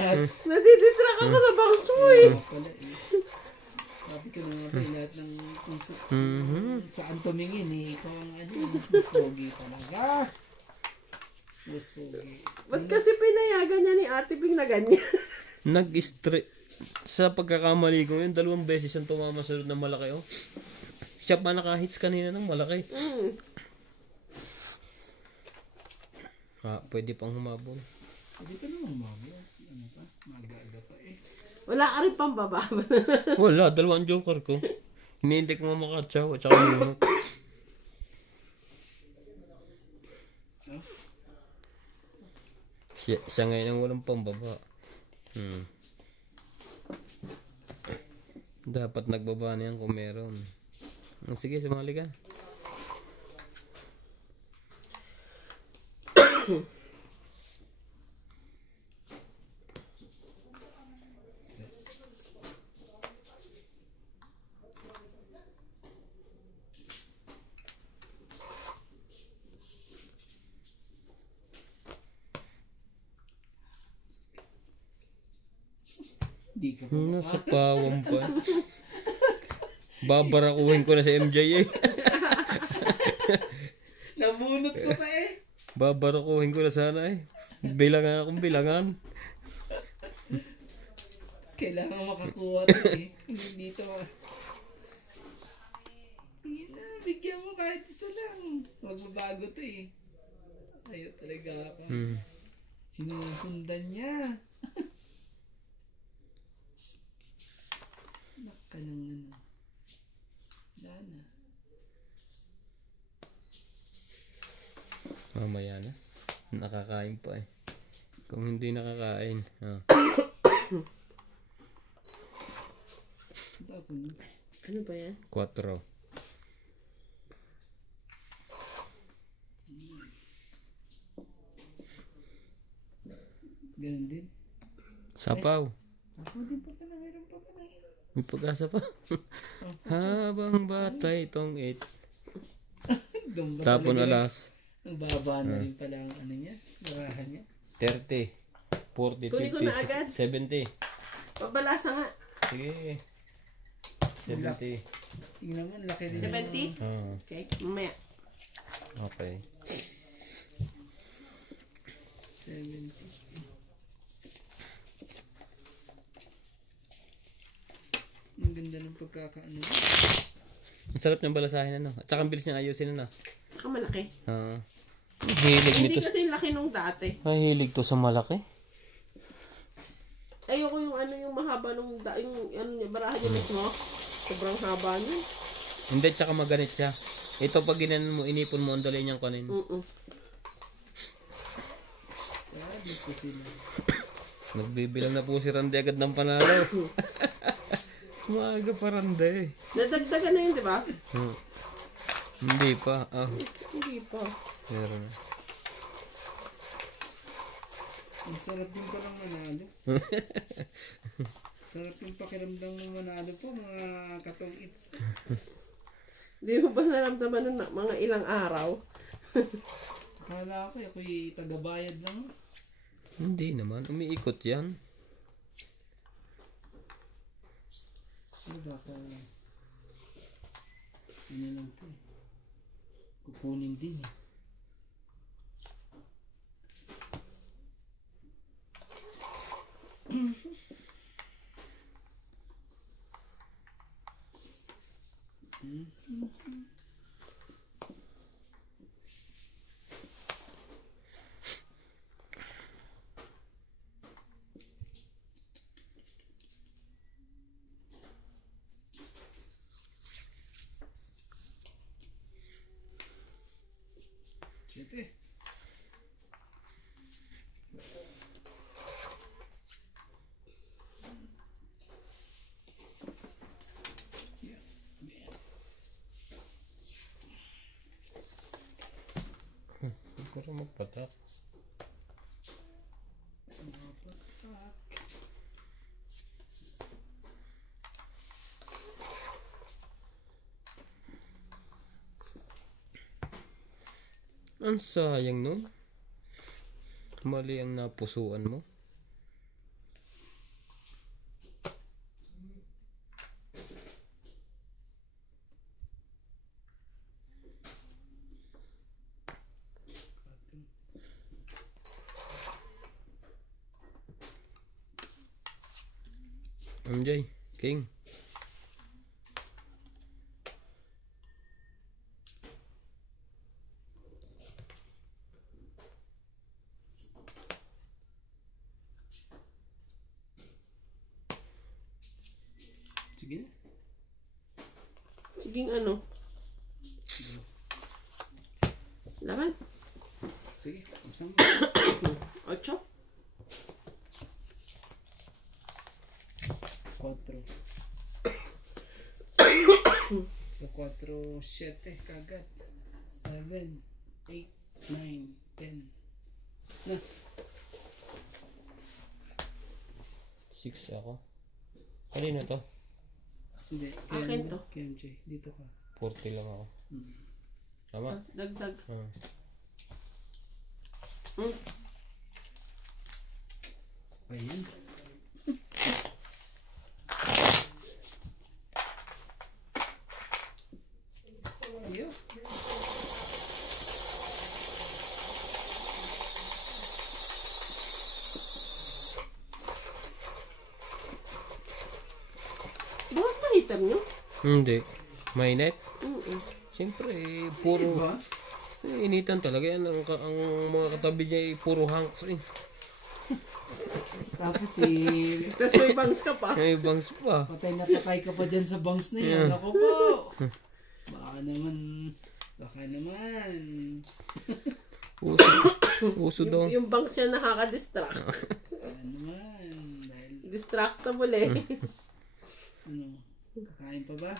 Lahat. Nadidistract ako sa bangs mo eh. Pala eh. Sabi ko naman kayo lahat ng kung saan tumingin eh. Ikaw ang ano. Mas pogi talaga. Mas pogi. Ba't kasi pinayagan niya ni Ate Ping na ganyan? Nag-straight. Sa pagkakamali ko yun, 2 beses yung tumama sa na malaki oh. Siya pa nakahits kanina ng malaki. Pwede pang humabol. Pwede ka naman mabo. Ano pa? Mag-aga pa eh. Wala ka rin pang baba. Wala, 2 joker ko. Hinihintay ko nga makatsaw at saka lunok. Siya ngayon ang walang pambaba. Dapat nagbaba na yan kung meron. Sige, sumali ka. Di ka pa. Nasa pawang pa. Babarakuhin ko na si MJ eh. Nabunot ko pa eh. Babarakuhin ko na sana eh. Bilangan akong bilangan. Kailangan makakuha to eh. Hindi dito sige na, bigyan mo kahit isa lang. Magbabago to eh. Ayaw talaga ako. Sinusundan niya. ka ng ano. Wala na. Mamaya na. Nakakain pa eh. Kung hindi nakakain. Tapon. Ano ba yan? 4. Ganun din. Sapaw. Ako din pa pala. Meron pa pala. May pag-asa pa. Habang bata itong 8. Tapon alas. Ang baba na rin pala ang ano niya. Barahan niya. 30. 40, Kunin ko na agad. 70. Pabalasa nga. Sige. 70. Tingnan mo, laki rin. 70? Okay, mamaya. Okay. 70. Ang ganda ng pagkakaano. Ang sarap ng balasahin ano. At saka ang bilis niya ayusin ano. Kamalaki. Hilig Hindi nito. kasi laki nung dati. Ay, hilig to sa malaki. Ayoko yung ano yung mahaba nung yung ano niya, barahan niya mismo. Sobrang haba niya. Hindi, tsaka maganit siya. Ito pag ginanon mo, inipon mo, ang dali niyang kunin. Sabi ko sila. Nagbibilang na po si Randy agad ng panalo. Maaga pa Randy. Nadagdagan na yun, di ba? Hindi pa. Hindi pa. Meron na. Ang sarap din palang manalo. Sarap yung pakiramdam ng manalo po, mga katong its. Hindi mo ba naramdaman nun na mga ilang araw? Akala ko, ako'y tagabayad lang. Hindi naman. Umiikot yan. Ano ba ka? Ano lang ito eh. Kukunin din eh. Siyete. Siguro magpatak. Ang sayang nun. Mali ang napusuan mo. MJ, King. Sige na. Siging ano? Laban? Sige, usang. 8? 4. So 4, 7 kagad. 7, 8, 9, 10. Na. 6 ako. Kanino to? Hindi. Akin to. KMJ. Dito ka. 40 lang ako. Tama? Dagdag. Ayan. Ayun. Bukas pa heater nyo? Hindi. Mainit? Siyempre, puro... Diba? Initan talaga yan. Ang mga katabi niya ay puro hanks eh. Tapos Tapos may bangs ka pa. May bangs pa. patay na patay ka pa dyan sa bangs na yan. Ako po. Baka naman. Baka naman. Uso daw. Yung bangs niya nakaka-distract. Baka naman. Dahil, Distractable eh. ano, kakain pa ba?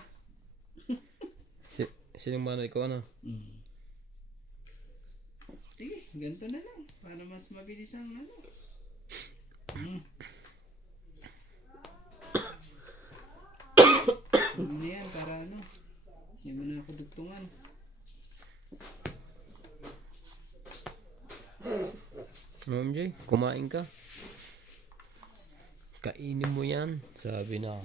Sinong mano ikaw ano? Sige, ganito na lang. Para mas mabilis ang ano. Ano na yan, para ano. Hindi mo na ako dugtungan. Ma'am Jay, kumain ka. Kainin mo yan. Sabi na.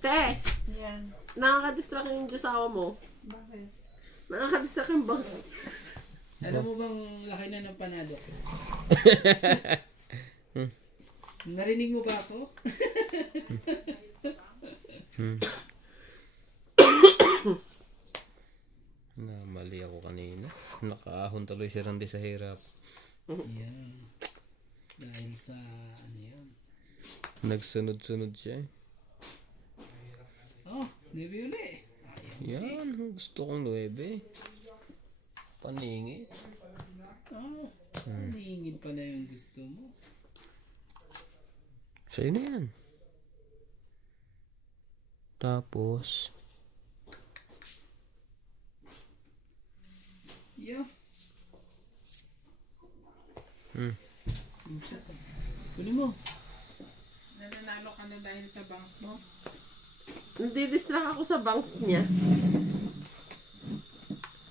Te, Yan. nakaka-distract yung josawa mo. Bakit? Nakaka-distract yung bangs. Alam mo bang laki na ng panado? Narinig mo ba ako? Mali ako kanina. Nakaahon tuloy si Randy sa hirap. Yeah. Dahil sa ano yun. Nagsunod-sunod siya eh. Oh, nibi uli. Yan, gusto kong 9. Paningit. Oh, nihingin pala yung gusto mo. Sa'yo na yan. Tapos, Yeah. Kunin mo. Nananalo ka na dahil sa bangs mo? Nadidistract ako sa bangs niya.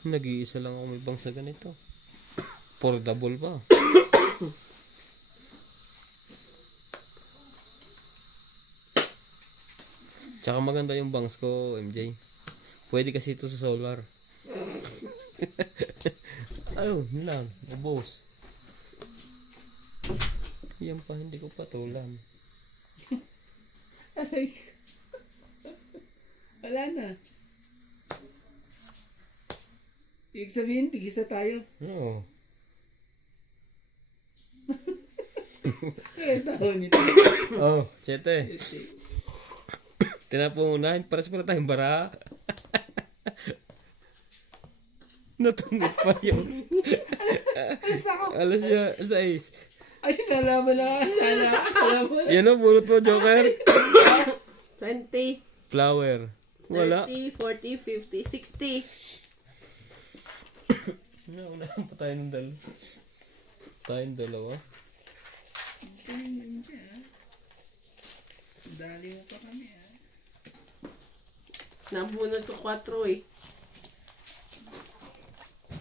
nag-iisa lang ako may bang sa ganito. Portable pa. Tsaka maganda yung bangs ko, MJ. Pwede kasi ito sa solar. Ayun, yun lang. Ubos. Yan pa, hindi ko patulan. Aray. Wala na. Ibig sabihin, tigisa tayo. Oo. Ay, taon nito. Oh, 7. Tinapunan, pares pala tayong bara. Natungit pa yun. Alas siya, 6. Ay, nalaman na. Sana. Salamat. Yan o, bulot mo, Joker. 20, Flower. Wala. 30, 40, 50, 60. Naunahan pa tayo ng dalawa. Tayong dalawa. Dali mo pa kami, ah. Nabunod ko 4 eh.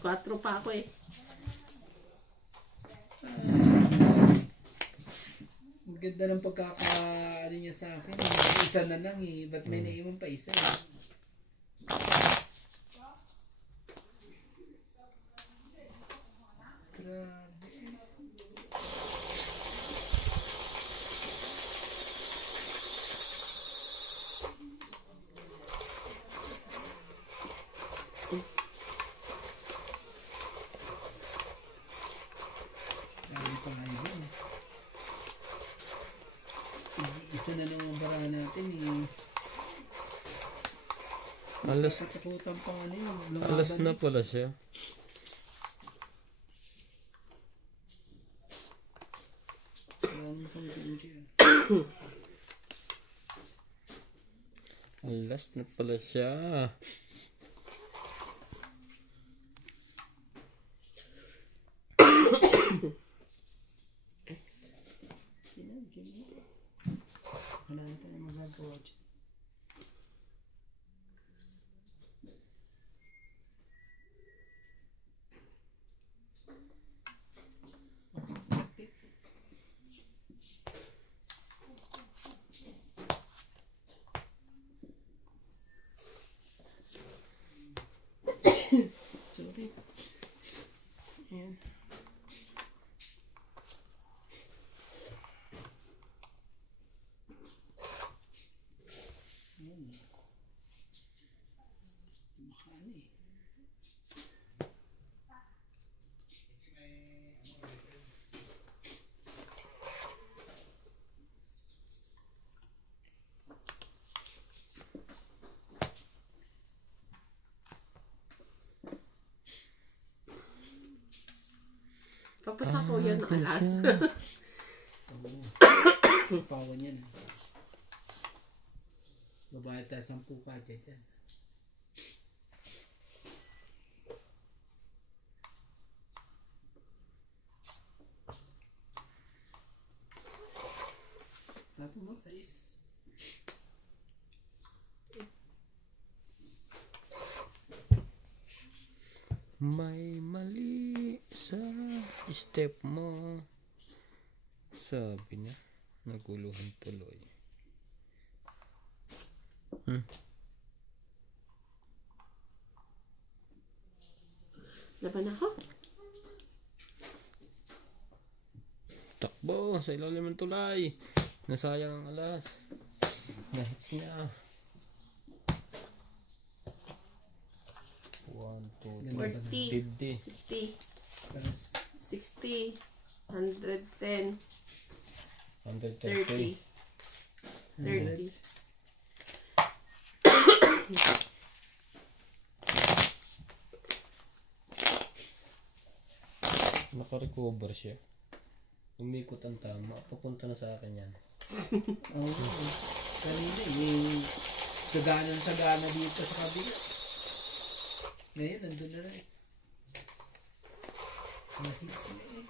4 pa ako eh. Ang ganda ng pagkakaano niya sa akin. Isa na lang eh. Ba't may naiwan pa isa eh? Grabe. Dami pa nga yun. Isa na lang ang bara natin eh. Katakutan pa nga yun. Alas na pala siya. Alas na pala siya. Wala na tayo magagawa dyan. Sorry. Papasapaw yan ng alas. Oo. Pawan yan. Babayad tayo 10 pa dyan. Tapos mo 6. May mali sa step mo. Sabi niya, naguluhan tuloy. Laban ako? Takbo sa ilalim ng tulay. Nasayang ang alas. Nahits niya. 1, 2, 40, 50, 60, 110, 130. 30. Naka-recover siya. Umikot ang tama. Papunta na sa akin yan. Oo. Kanina yung sagana dito sa kabila. Ngayon, nandun na rin. Nahits na eh.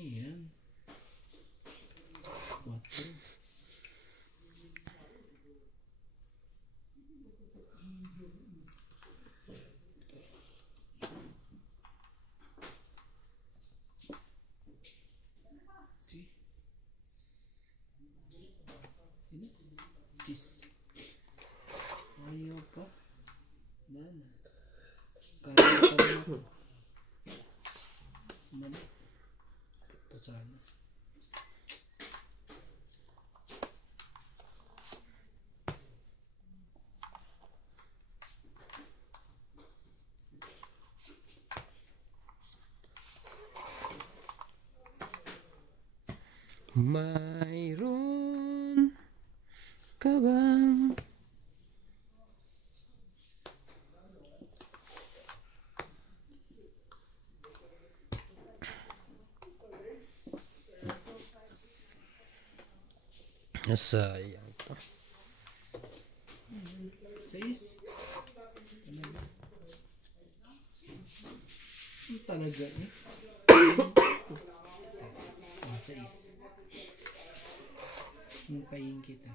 Yan. 4. Cheese. Ayaw pa. Nana. Kaya pa rin. Mali. Ito sana. Mayroon ka bang sayang to. 6. Ang talaga eh. 6. Hintayin kita.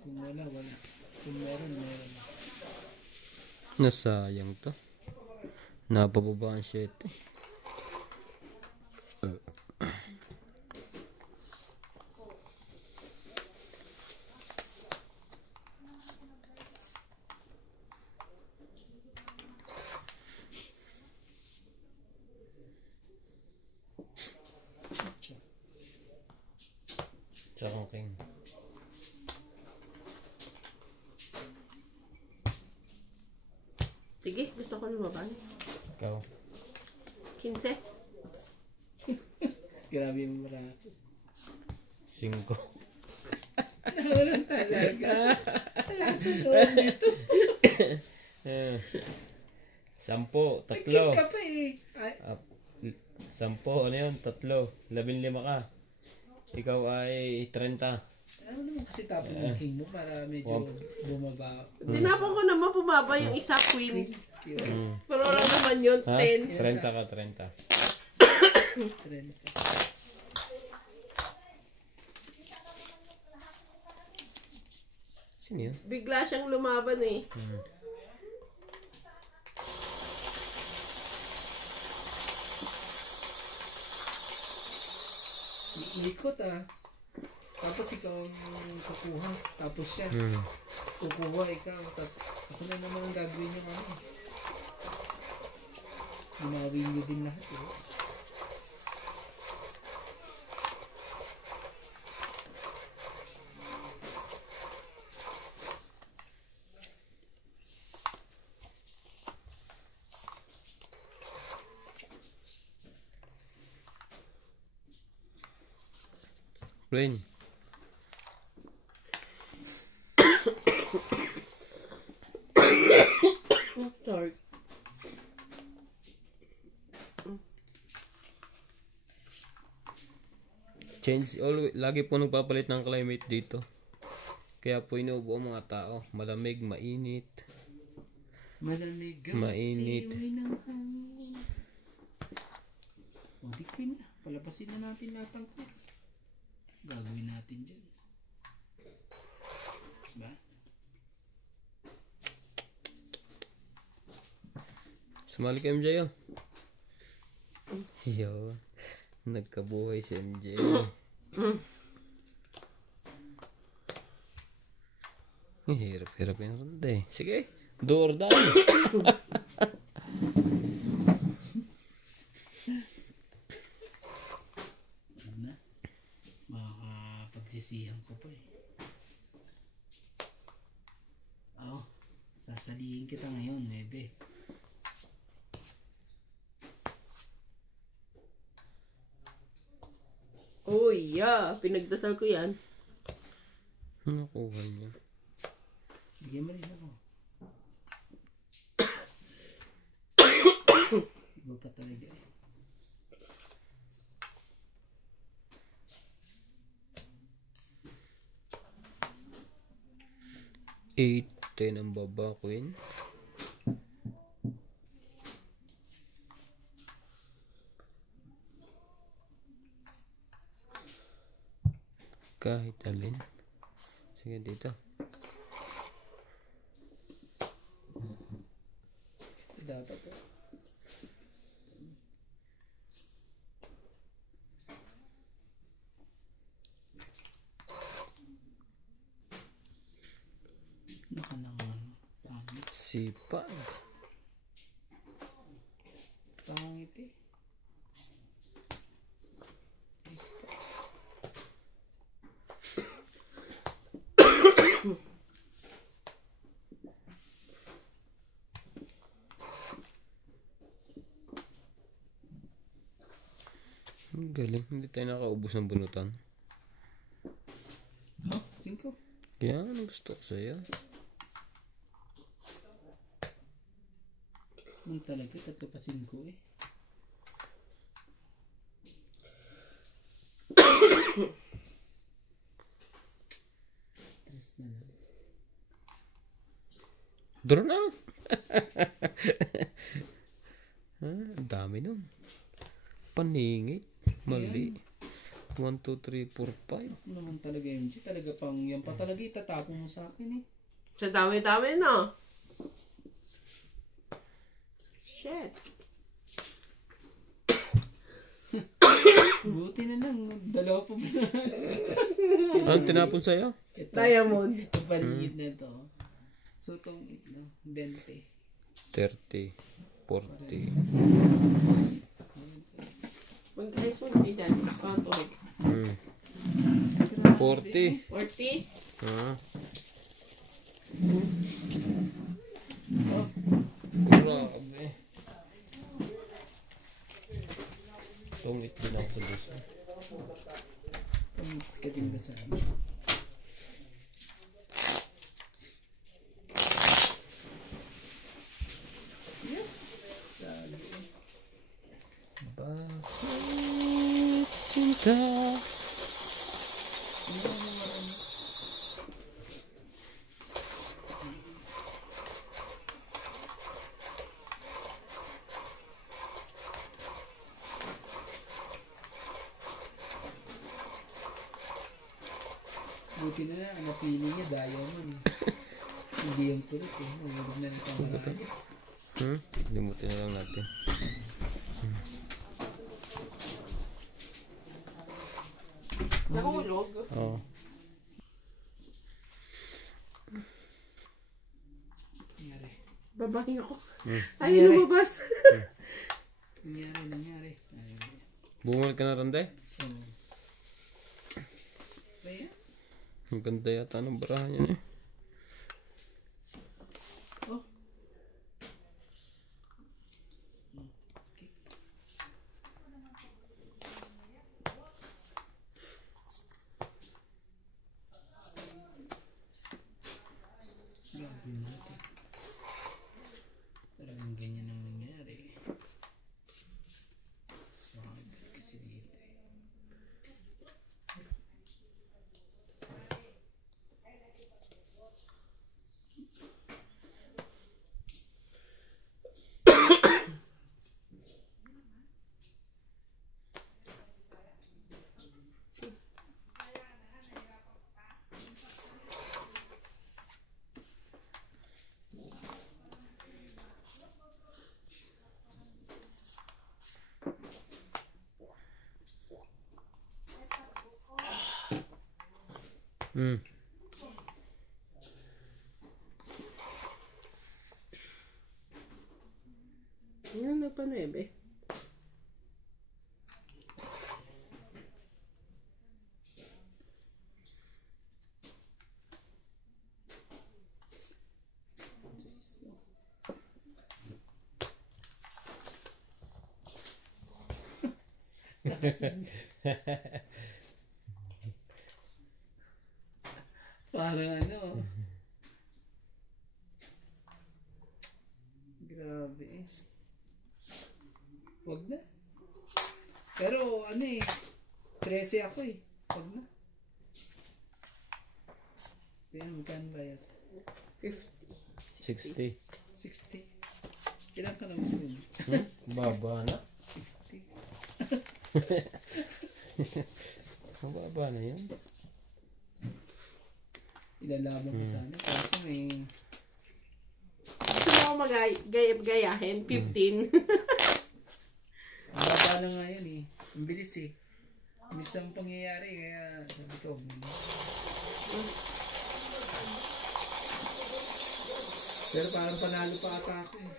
Kung wala, wala. Kung meron, meron. Nasayang to. Napababa ang 7. Tsaka king. Sige, gusto ko lumaban. Ikaw. 15. Grabe yung marami. 5. Walang talaga. Sunod nito. 10. 3. Nag-kick ka pa eh. Ay, 10. Ano yun? 3. 15 ka. Ikaw ay 30. ano naman kasi tapos ng king mo para medyo bumaba. Tinapon ko naman bumaba yung isa queen. Mm. Pero lang naman yun, Ha? 10. 30 ka, 30. 30. Sino yun? Bigla siyang lumaban eh. Iikot ah. Tapos ikaw ang kukuha. Tapos siya. Kukuha ikaw. Ako na naman ang gagawin niyo ano. Ginawin niyo din lahat eh. Rain. Sorry. Change always, lagi po nagpapalit ng climate dito. Kaya po inuubo ang mga tao. Malamig, mainit. Malamig ang Mainit. siwi ng hangin. O, dikpin na. Palabasin na natin lahat ang kur. Gagawin natin dyan. Diba? Sumali ka MJ oh. Yo. Nagkabuhay si MJ. Hirap-hirap yung ronda eh. Sige. Do or die. Ano na? Makakapagsisihan ko pa eh. Oo. Sasalihin kita ngayon, Nebe. Oh yeah, pinagdasal ko yan. Nakuha niya. Bigyan mo rin ako. Iba pa talaga eh. Eight. 10 ang baba, Queen. Kahit alin. Sige dito. Ito dapat eh. Naka na nga ano. Pangit. Sipag. Pangit eh. Sipag. Ang galing. Hindi tayo nakaubos ng bunutan. Oh, 5. Kaya ano gusto ko sa'yo? Ang talaga, 3 pa 5 eh. Tres na lang. Draw na! Ang dami nun. Paningit. Mali. 1, 2, 3, 4, 5. Ano naman talaga MJ? Talaga pang yan pa talaga itatapon mo sa akin eh. Sa dami-dami no. Shit. Buti na lang. 2 pa ba na? Ang tinapon sa'yo? Ito. Diamond. Ito paligid na to. So itong 20. 30, 40. Magkais mo na dyan. Patuhig. 40. 40? Ah. Grabe. Tumit din ako tulos. Ang katinda sa amin. Bakit sinta? Buti na lang, napili niya diamond. Hindi yung kulit eh. Nagulog na ng kamara niya. Limutin na lang natin. Nahulog. Oo. Nangyari. Babahin ako. Ay, Nangyari. lumabas. Nangyari. Ay, Bungal ka na Randay? so, kaya, Ang ganda yata ng barahan niya eh. oh. Grabe natin. Talagang ganyan ang nangyari. Swag kasi dito eh. Hmm. Yan, nagpa-9. Parang ano. Grabe eh. Wag na. Pero ano eh. 13 ako eh. Wag na. Kaya magkano bayad? 60. 60. Kailan ka naman yun? Baba na. 60. Ang baba na yun. Ilalaban ko sana. Kasi may... Gusto mo ako gayahin? 15. Ang baba na nga yan eh. Ang bilis eh. Ang bilis ang pangyayari. Kaya sabi ko, pero parang panalo pa ata ako eh.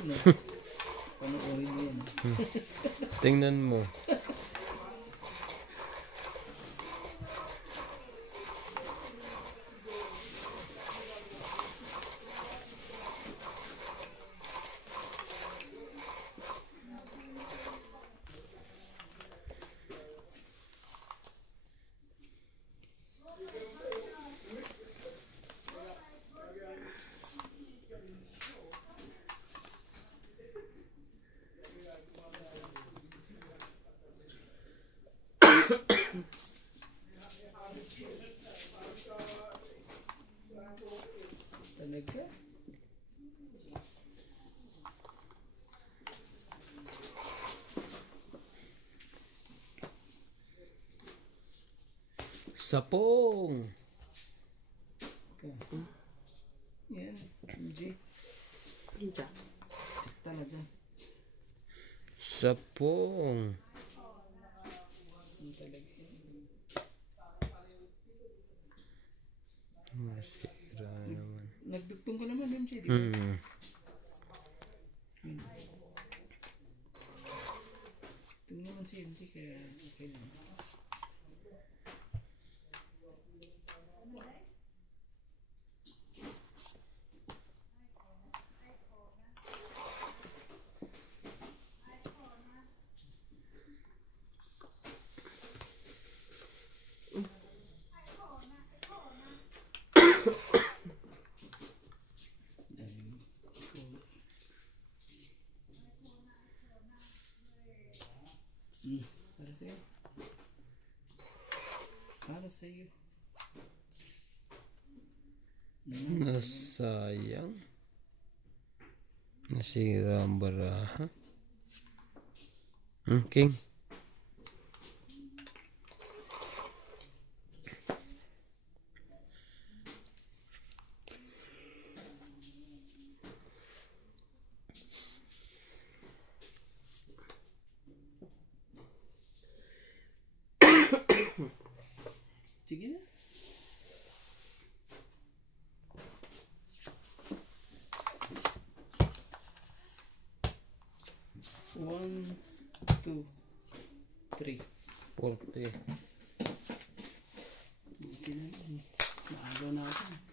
Ano? Panoorin mo yan. Tingnan mo. Talaga? Sapong. Yan. MJ. Jack. Talaga. Sapong. Yan talaga. Masira naman. Nagdugtong ko naman MJ, di ba? Ito naman si MJ kaya okay lang. Para sa'yo. Para sa'yo. Nasayang. Nasira ang baraha. King. 1, 2, 3. 40. Buti na lang. Maaga na ako.